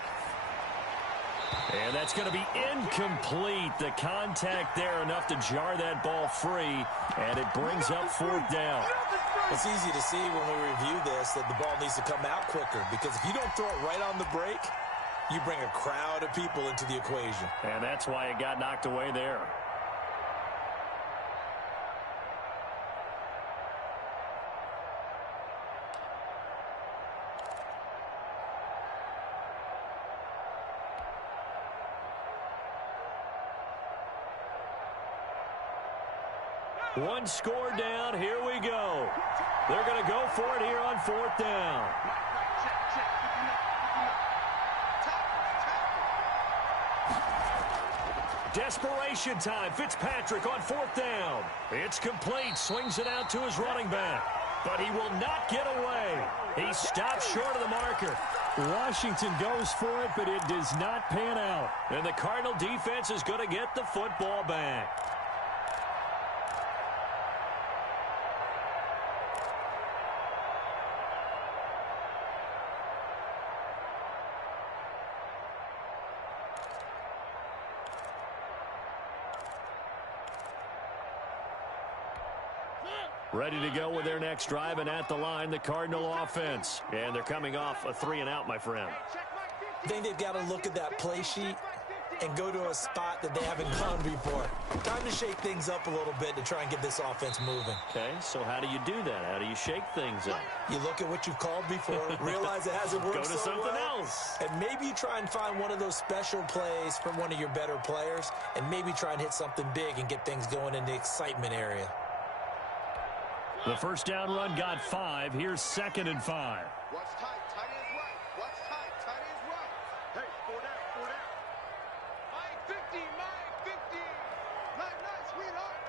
And that's going to be incomplete. The contact there enough to jar that ball free, and it brings up fourth down. It's easy to see when we review this that the ball needs to come out quicker, because if you don't throw it right on the break, you bring a crowd of people into the equation. And that's why it got knocked away there. One score down. Here we go. They're going to go for it here on fourth down. Desperation time. Fitzpatrick on fourth down. It's complete. Swings it out to his running back. But he will not get away. He stops short of the marker. Washington goes for it, but it does not pan out. And the Cardinal defense is going to get the football back. Ready to go with their next drive, and at the line, the Cardinal offense. And they're coming off a 3-and-out, my friend. I think they've got to look at that play sheet and go to a spot that they haven't gone before. Time to shake things up a little bit to try and get this offense moving. Okay, so how do you do that? How do you shake things up? You look at what you've called before, realize it hasn't worked Go to so something well, else. and maybe you try and find one of those special plays from one of your better players, and maybe try and hit something big and get things going in the excitement area. The first down run got 5. Here's 2nd and 5. Watch tight. Tight ends right. Watch tight. Tight ends right. Hey, 4 down. 4 down. Mike 50. Mike 50. Night, night, sweetheart.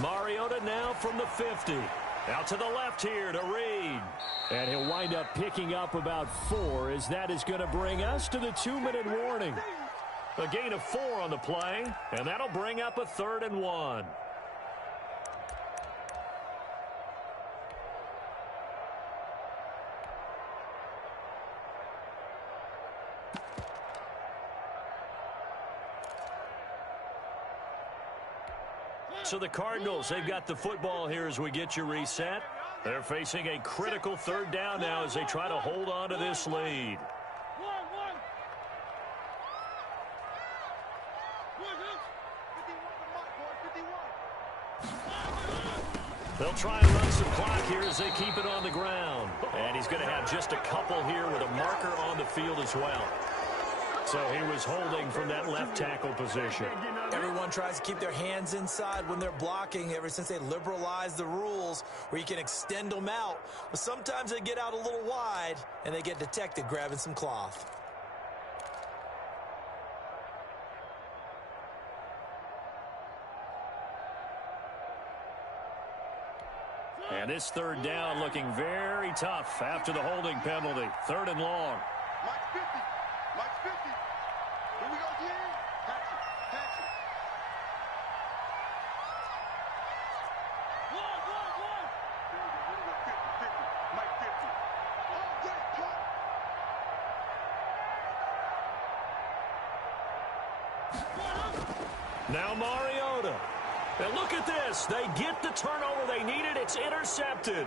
Mariota now from the 50. Out to the left here to Reed. And he'll wind up picking up about 4, as that is going to bring us to the 2-minute warning. A gain of 4 on the play, and that'll bring up a 3rd and 1. So the Cardinals, they've got the football here as we get you reset. They're facing a critical 3rd down now as they try to hold on to this lead. They'll try and run some clock here as they keep it on the ground. And he's going to have just a couple here with a marker on the field as well. So he was holding from that left tackle position. Everyone tries to keep their hands inside when they're blocking ever since they liberalized the rules where you can extend them out. But sometimes they get out a little wide and they get detected grabbing some cloth. And this 3rd down looking very tough after the holding penalty. 3rd and long. Mike 50. Mike 50. Here we go, D. Patch it. Patch it. One. Here we go. 50. Mike 50. All day, cut. Now Mariota. And look at this. They get the turnover they needed. It's intercepted.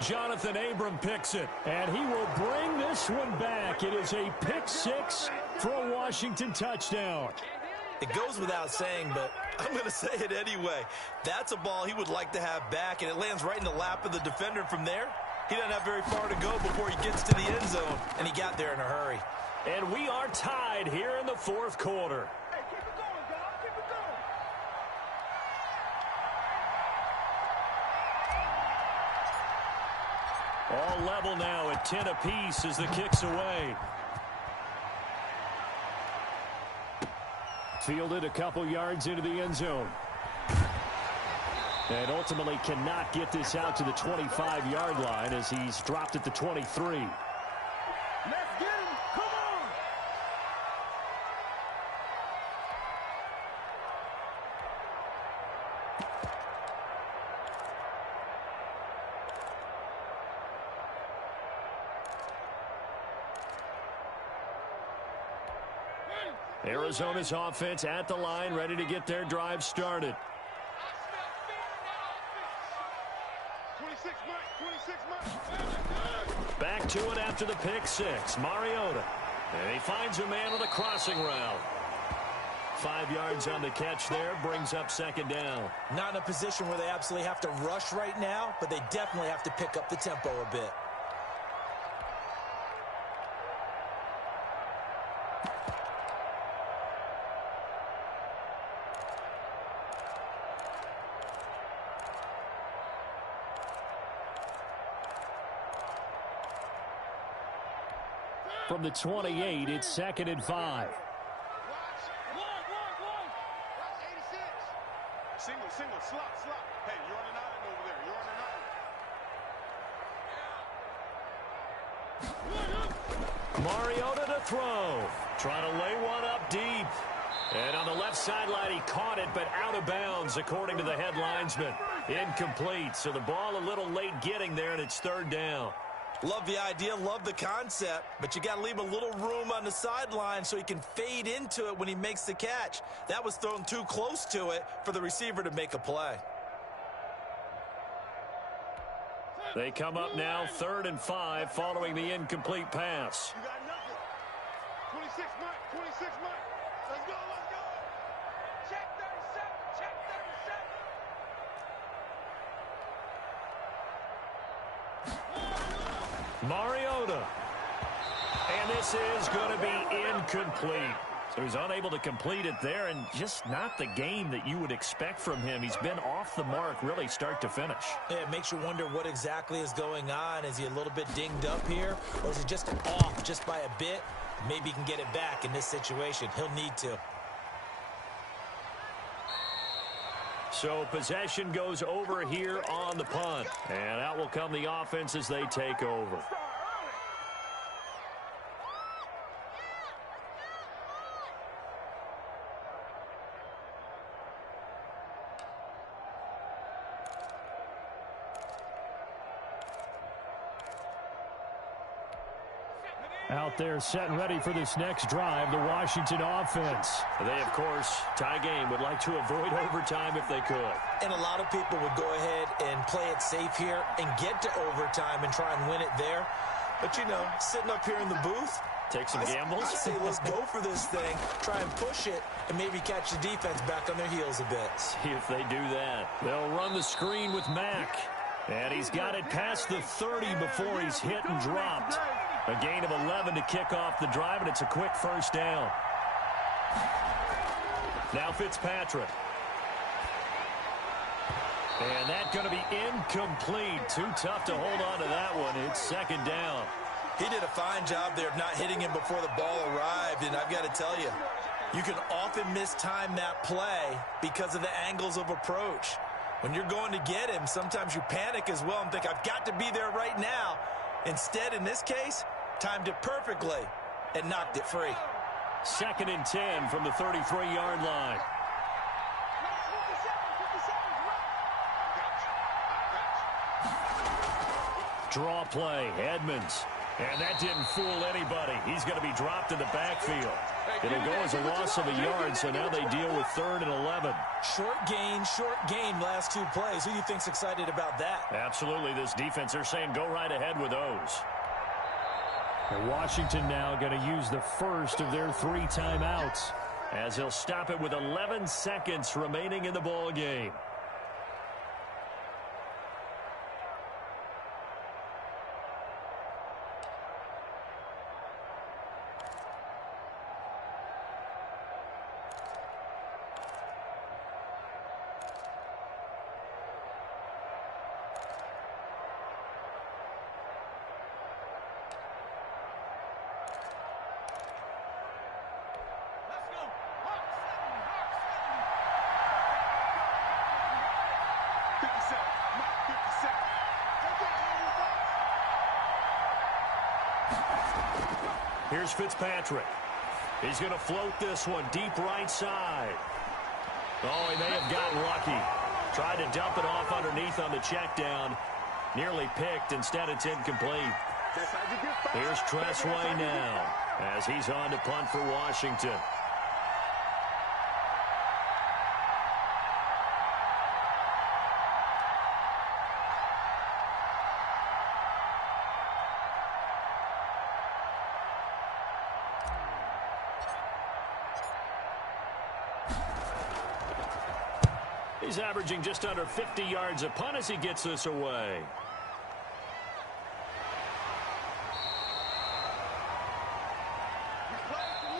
Jonathan Abram picks it, and he will bring this one back. It is a pick 6 for a Washington touchdown. It goes without saying, but I'm going to say it anyway. That's a ball he would like to have back, and it lands right in the lap of the defender from there. He doesn't have very far to go before he gets to the end zone, and he got there in a hurry. And we are tied here in the 4th quarter. Hey, keep it going, dog. Keep it going. All level now at 10 apiece as the kick's away. Fielded a couple yards into the end zone. And ultimately cannot get this out to the 25-yard line as he's dropped at the 23. Let's get him. Come on. Arizona's offense at the line, ready to get their drive started. 26 Back to it after the pick six. Mariota. And he finds a man on the crossing route. 5 yards on the catch there. Brings up second down. Not in a position where they absolutely have to rush right now, but they definitely have to pick up the tempo a bit. From the 28, it's 2nd and 5. Watch 86. Single, slot. Hey, you're on an island over there. You're on an island. Mariota to throw. Trying to lay one up deep. And on the left sideline, he caught it, but out of bounds, according to the head linesman. Incomplete. So the ball a little late getting there, and it's 3rd down. Love the idea, love the concept, but you got to leave a little room on the sideline so he can fade into it when he makes the catch. That was thrown too close to it for the receiver to make a play. They come up now 3rd and 5 following the incomplete pass. You got nothing. 26 Mike. Let's go. Check 37. Mariota. And this is going to be incomplete. So he's unable to complete it there, and just not the game that you would expect from him. He's been off the mark really start to finish. Yeah, it makes you wonder what exactly is going on. Is he a little bit dinged up here, or is it just off just by a bit? Maybe he can get it back in this situation. He'll need to. So possession goes over here on the punt. And out will come the offense as they take over. Out there set and ready for this next drive, the Washington offense. They, of course, tie game, would like to avoid overtime if they could. And a lot of people would go ahead and play it safe here and get to overtime and try and win it there. But, you know, sitting up here in the booth, take some gambles. I say let's go for this thing, try and push it, and maybe catch the defense back on their heels a bit. See if they do that. They'll run the screen with Mack. And he's got it past the 30 before he's hit and dropped. A gain of 11 to kick off the drive, and it's a quick first down. Now Fitzpatrick. And that's going to be incomplete. Too tough to hold on to that one. It's 2nd down. He did a fine job there of not hitting him before the ball arrived, and I've got to tell you, you can often mistime that play because of the angles of approach. When you're going to get him, sometimes you panic as well and think, I've got to be there right now. Instead, in this case, timed it perfectly and knocked it free. 2nd and 10 from the 33-yard line. Draw play, Edmonds. And that didn't fool anybody. He's going to be dropped in the backfield. It'll go as a loss of a yard, so now they deal with 3rd and 11. Short gain, last 2 plays. Who do you think's excited about that? Absolutely, this defense, they're saying go right ahead with those. And Washington now going to use the first of their 3 timeouts, as they'll stop it with 11 seconds remaining in the ball game. Here's Fitzpatrick. He's going to float this one deep right side. Oh, he may have gotten lucky. Tried to dump it off underneath on the check down. Nearly picked. Instead, it's incomplete. Here's Tressway now as he's on to punt for Washington. He's averaging just under 50 yards a punt as he gets this away.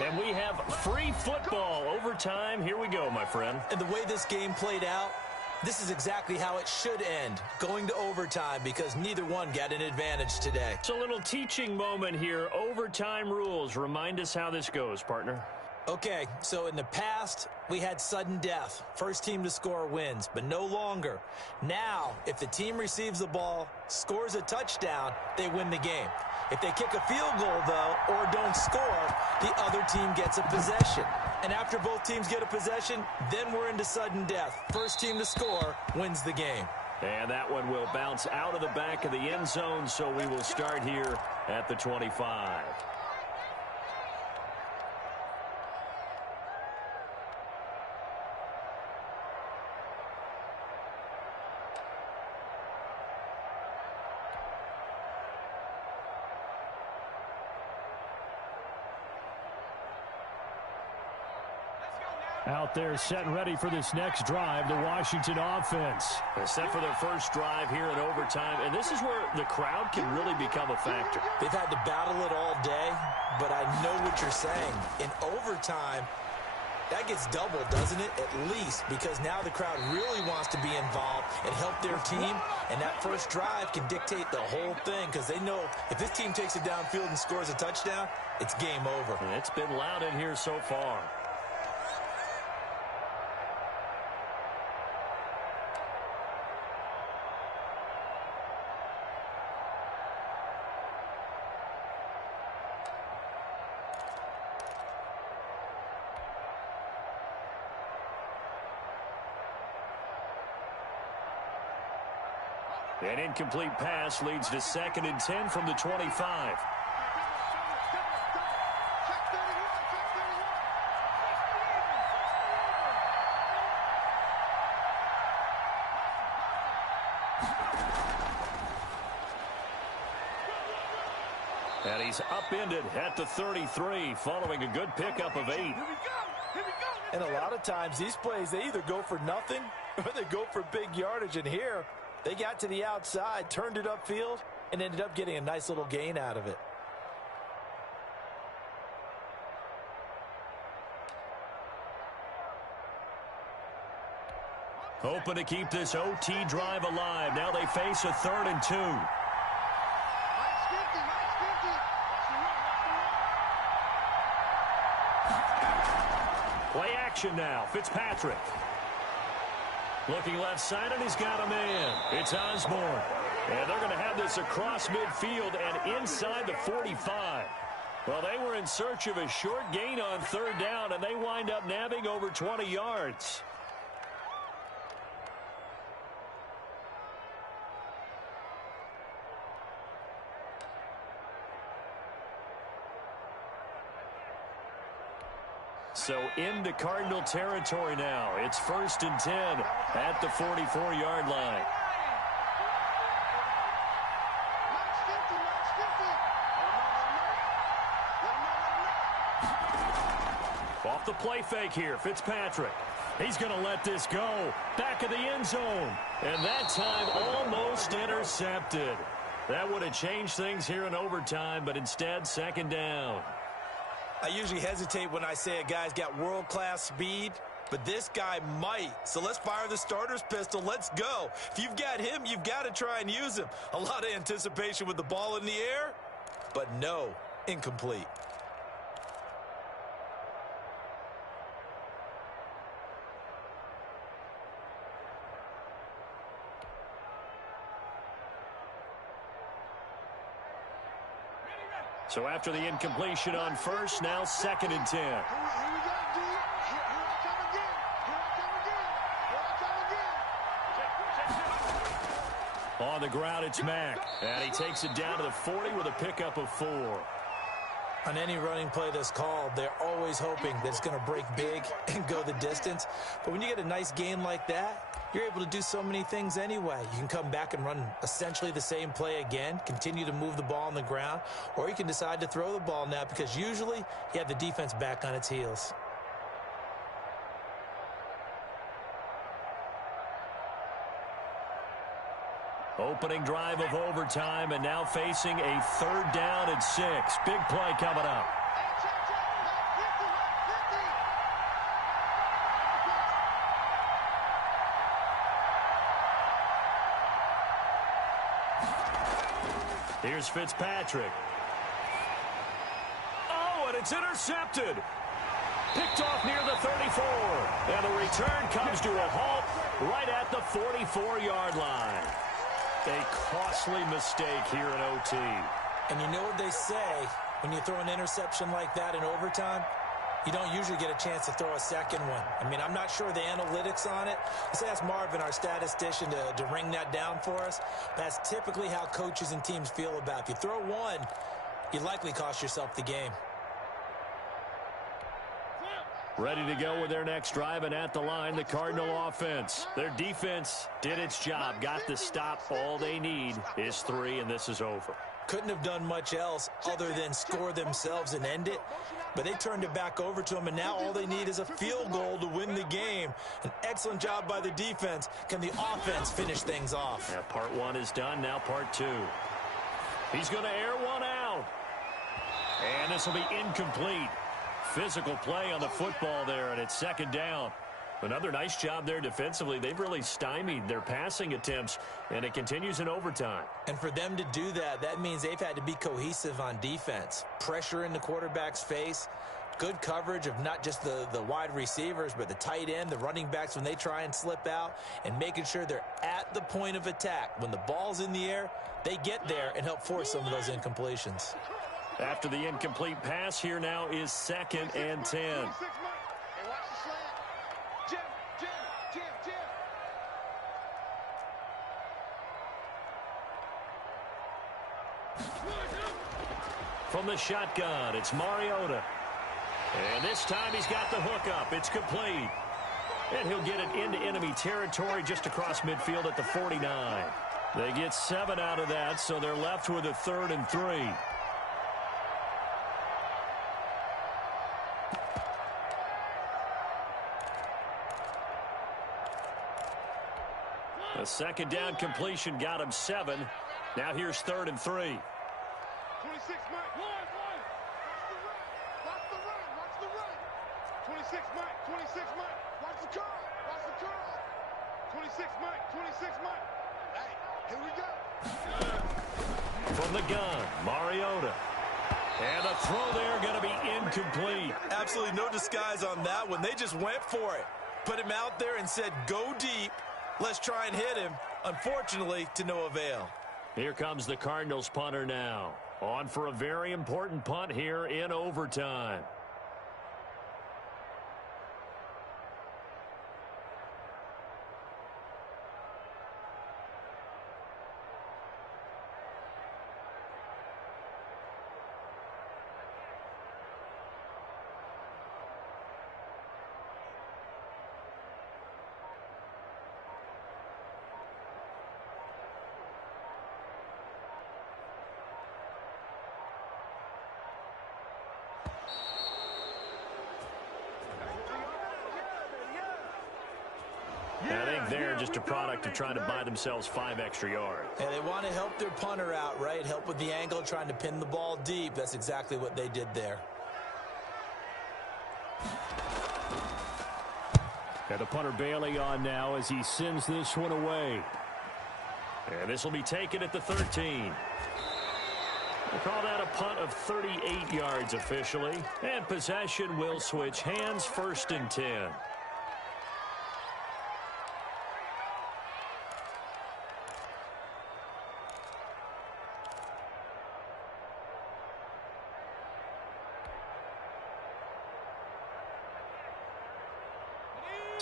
And we have free football. Overtime. Here we go, my friend. And the way this game played out, this is exactly how it should end, going to overtime, because neither one got an advantage today. It's a little teaching moment here. Overtime rules. Remind us how this goes, partner. Okay, so in the past, we had sudden death. First team to score wins, but no longer. Now, if the team receives the ball, scores a touchdown, they win the game. If they kick a field goal, though, or don't score, the other team gets a possession. And after both teams get a possession, then we're into sudden death. First team to score wins the game. And that one will bounce out of the back of the end zone, so we will start here at the 25. Out there set and ready for this next drive, the Washington offense. Set for their first drive here in overtime, and this is where the crowd can really become a factor. They've had to battle it all day, but I know what you're saying. In overtime, that gets doubled, doesn't it? At least, because now the crowd really wants to be involved and help their team, and that first drive can dictate the whole thing, because they know if this team takes it downfield and scores a touchdown, it's game over. And it's been loud in here so far. An incomplete pass leads to 2nd and 10 from the 25. And he's upended at the 33 following a good pickup of 8. And a lot of times these plays, they either go for nothing or they go for big yardage. And here, they got to the outside, turned it upfield, and ended up getting a nice little gain out of it. Hoping to keep this OT drive alive. Now they face a 3rd and 2. Play action now. Fitzpatrick. Looking left side, and he's got a man. It's Osborne. And they're going to have this across midfield and inside the 45. Well, they were in search of a short gain on 3rd down, and they wind up nabbing over 20 yards. So into Cardinal territory now. It's 1st and 10 at the 44-yard line. Off the play fake here, Fitzpatrick. He's going to let this go. Back of the end zone. And that time almost intercepted. That would have changed things here in overtime, but instead 2nd down. I usually hesitate when I say a guy's got world-class speed, but this guy might. So let's fire the starter's pistol. Let's go. If you've got him, you've got to try and use him. A lot of anticipation with the ball in the air, but no, incomplete. So after the incompletion on first, now 2nd and 10. Here we go, D. Here I come again. Here I come again. Here I come again. On the ground, it's Mack. And he takes it down to the 40 with a pickup of 4. On any running play that's called, they're always hoping that it's going to break big and go the distance. But when you get a nice gain like that, you're able to do so many things anyway. You can come back and run essentially the same play again, continue to move the ball on the ground, or you can decide to throw the ball now because usually you have the defense back on its heels. Opening drive of overtime, and now facing a 3rd down and 6. Big play coming up. Here's Fitzpatrick. Oh, and it's intercepted. Picked off near the 34. And the return comes to a halt right at the 44-yard line. A costly mistake here in OT. And you know what they say, when you throw an interception like that in overtime, you don't usually get a chance to throw a second one. I mean, I'm not sure the analytics on it. Let's ask Marvin, our statistician, to ring that down for us. That's typically how coaches and teams feel about it. If you throw one, you likely cost yourself the game. Ready to go with their next drive, and at the line, the Cardinal offense. Their defense did its job, got the stop. All they need is 3, and this is over. Couldn't have done much else other than score themselves and end it, but they turned it back over to them, and now all they need is a field goal to win the game. An excellent job by the defense. Can the offense finish things off? Yeah, part 1 is done, now part 2. He's going to air one out, and this will be incomplete. Physical play on the football there, and it's 2nd down. Another nice job there defensively. They've really stymied their passing attempts, and it continues in overtime. And for them to do that, that means they've had to be cohesive on defense. Pressure in the quarterback's face, good coverage of not just the wide receivers, but the tight end, the running backs when they try and slip out, and making sure they're at the point of attack. When the ball's in the air, they get there and help force some of those incompletions. After the incomplete pass, here now is 2nd and 10. From the shotgun, it's Mariota. And this time he's got the hook up. It's complete. And he'll get it into enemy territory just across midfield at the 49. They get 7 out of that, so they're left with a 3rd and 3. A 2nd down completion got him 7. Now here's 3rd and 3. 26, Mike. Watch the run. Watch the run. 26, Mike. 26, Mike. Watch the curl. Watch the curl. 26, Mike. 26, Mike. Hey, here we go. From the gun, Mariota. And the throw there going to be incomplete. Absolutely no disguise on that one. They just went for it. Put him out there and said, go deep. Let's try and hit him. Unfortunately, to no avail. Here comes the Cardinals punter now. On for a very important punt here in overtime. I think they're just a product of trying to buy themselves 5 extra yards. And they want to help their punter out, right? Help with the angle, trying to pin the ball deep. That's exactly what they did there. Got the punter Bailey on now as he sends this one away. And this will be taken at the 13. We'll call that a punt of 38 yards officially. And possession will switch hands, 1st and 10.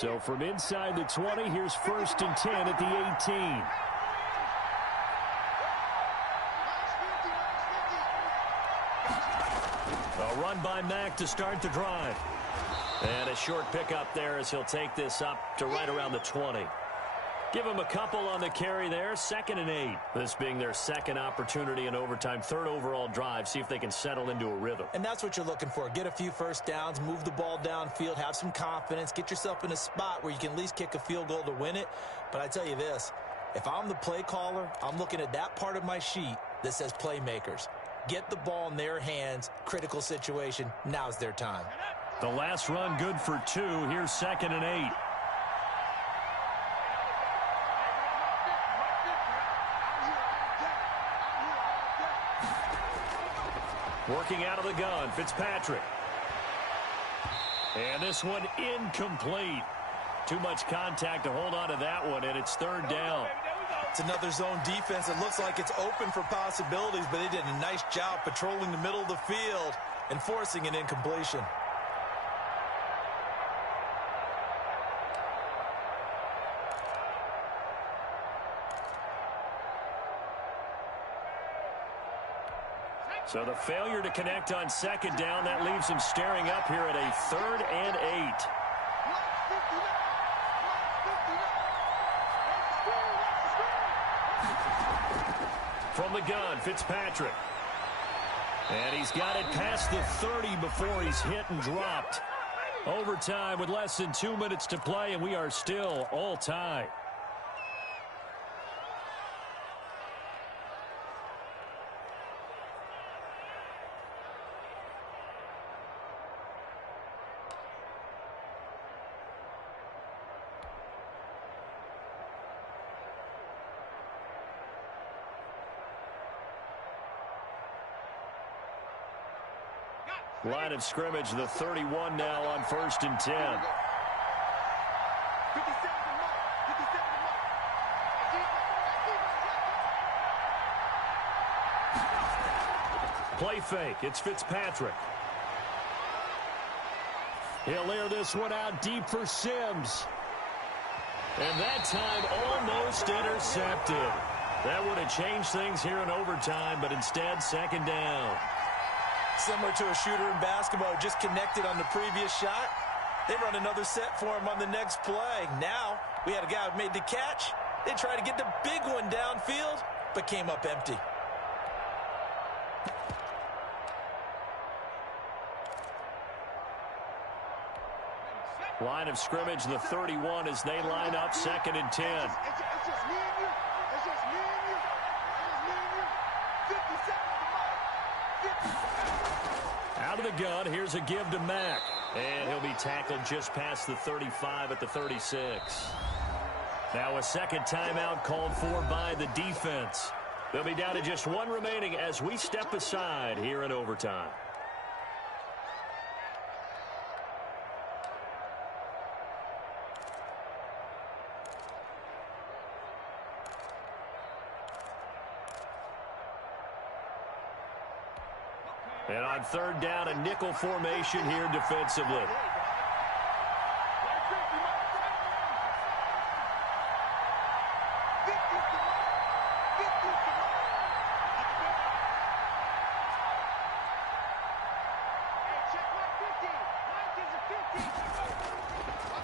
So from inside the 20, here's 1st and 10 at the 18. A run by Mack to start the drive. And a short pickup there as he'll take this up to right around the 20. Give him a couple on the carry there. 2nd and 8. This being their second opportunity in overtime. 3rd overall drive. See if they can settle into a rhythm. And that's what you're looking for. Get a few first downs, move the ball downfield, have some confidence, get yourself in a spot where you can at least kick a field goal to win it. But I tell you this, if I'm the play caller, I'm looking at that part of my sheet that says playmakers. Get the ball in their hands. Critical situation. Now's their time. The last run good for 2. Here's 2nd and 8. Working out of the gun, Fitzpatrick. And this one incomplete. Too much contact to hold on to that one, and it's 3rd down. It's another zone defense. It looks like it's open for possibilities, but they did a nice job patrolling the middle of the field and forcing an incompletion. So the failure to connect on 2nd down, that leaves him staring up here at a 3rd and 8. From the gun, Fitzpatrick. And he's got it past the 30 before he's hit and dropped. Overtime with less than 2 minutes to play, and we are still all tied. Line of scrimmage, the 31 now on 1st and 10. Play fake. It's Fitzpatrick. He'll air this one out deep for Sims. And that time almost intercepted. That would have changed things here in overtime, but instead 2nd down. Similar to a shooter in basketball, just connected on the previous shot. They run another set for him on the next play. Now, we had a guy who made the catch. They tried to get the big one downfield, but came up empty. Line of scrimmage, the 31 as they line up 2nd and 10. It's just me and you. It's just me and you. It's just me and you. 50 seconds. 50. Out of the gun, here's a give to Mack. And he'll be tackled just past the 35 at the 36. Now a second timeout called for by the defense. They'll be down to just one remaining as we step aside here in overtime. And on 3rd down, a nickel formation here defensively.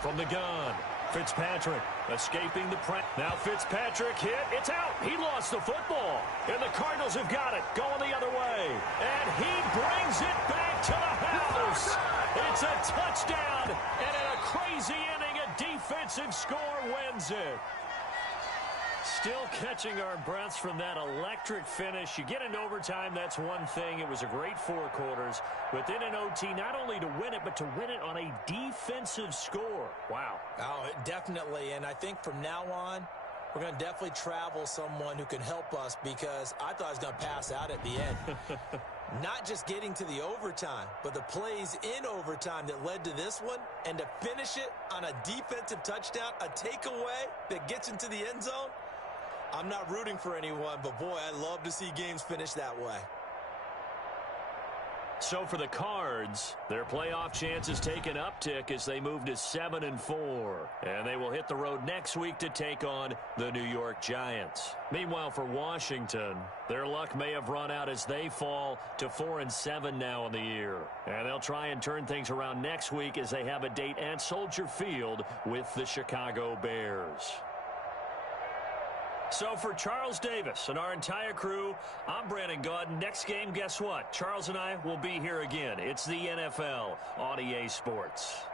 From the gun, Fitzpatrick escaping the press. Now Fitzpatrick hit. It's out. He lost the football. And the Cardinals have got it. Going the other way. And he brings it back to the house. It's a touchdown. And in a crazy inning, a defensive score wins it. Still catching our breaths from that electric finish. You get into overtime, that's one thing. It was a great 4 quarters. But then in OT, not only to win it, but to win it on a defensive score. Wow. Oh, definitely. And I think from now on, we're going to definitely travel someone who can help us, because I thought I was going to pass out at the end. Not just getting to the overtime, but the plays in overtime that led to this one, and to finish it on a defensive touchdown, a takeaway that gets into the end zone. I'm not rooting for anyone, but boy, I love to see games finish that way. So for the Cards, their playoff chances take an uptick as they move to 7-4. And they will hit the road next week to take on the New York Giants. Meanwhile, for Washington, their luck may have run out as they fall to 4-7 now in the year. And they'll try and turn things around next week as they have a date at Soldier Field with the Chicago Bears. So for Charles Davis and our entire crew, I'm Brandon Gaudin. Next game, guess what? Charles and I will be here again. It's the NFL on EA Sports.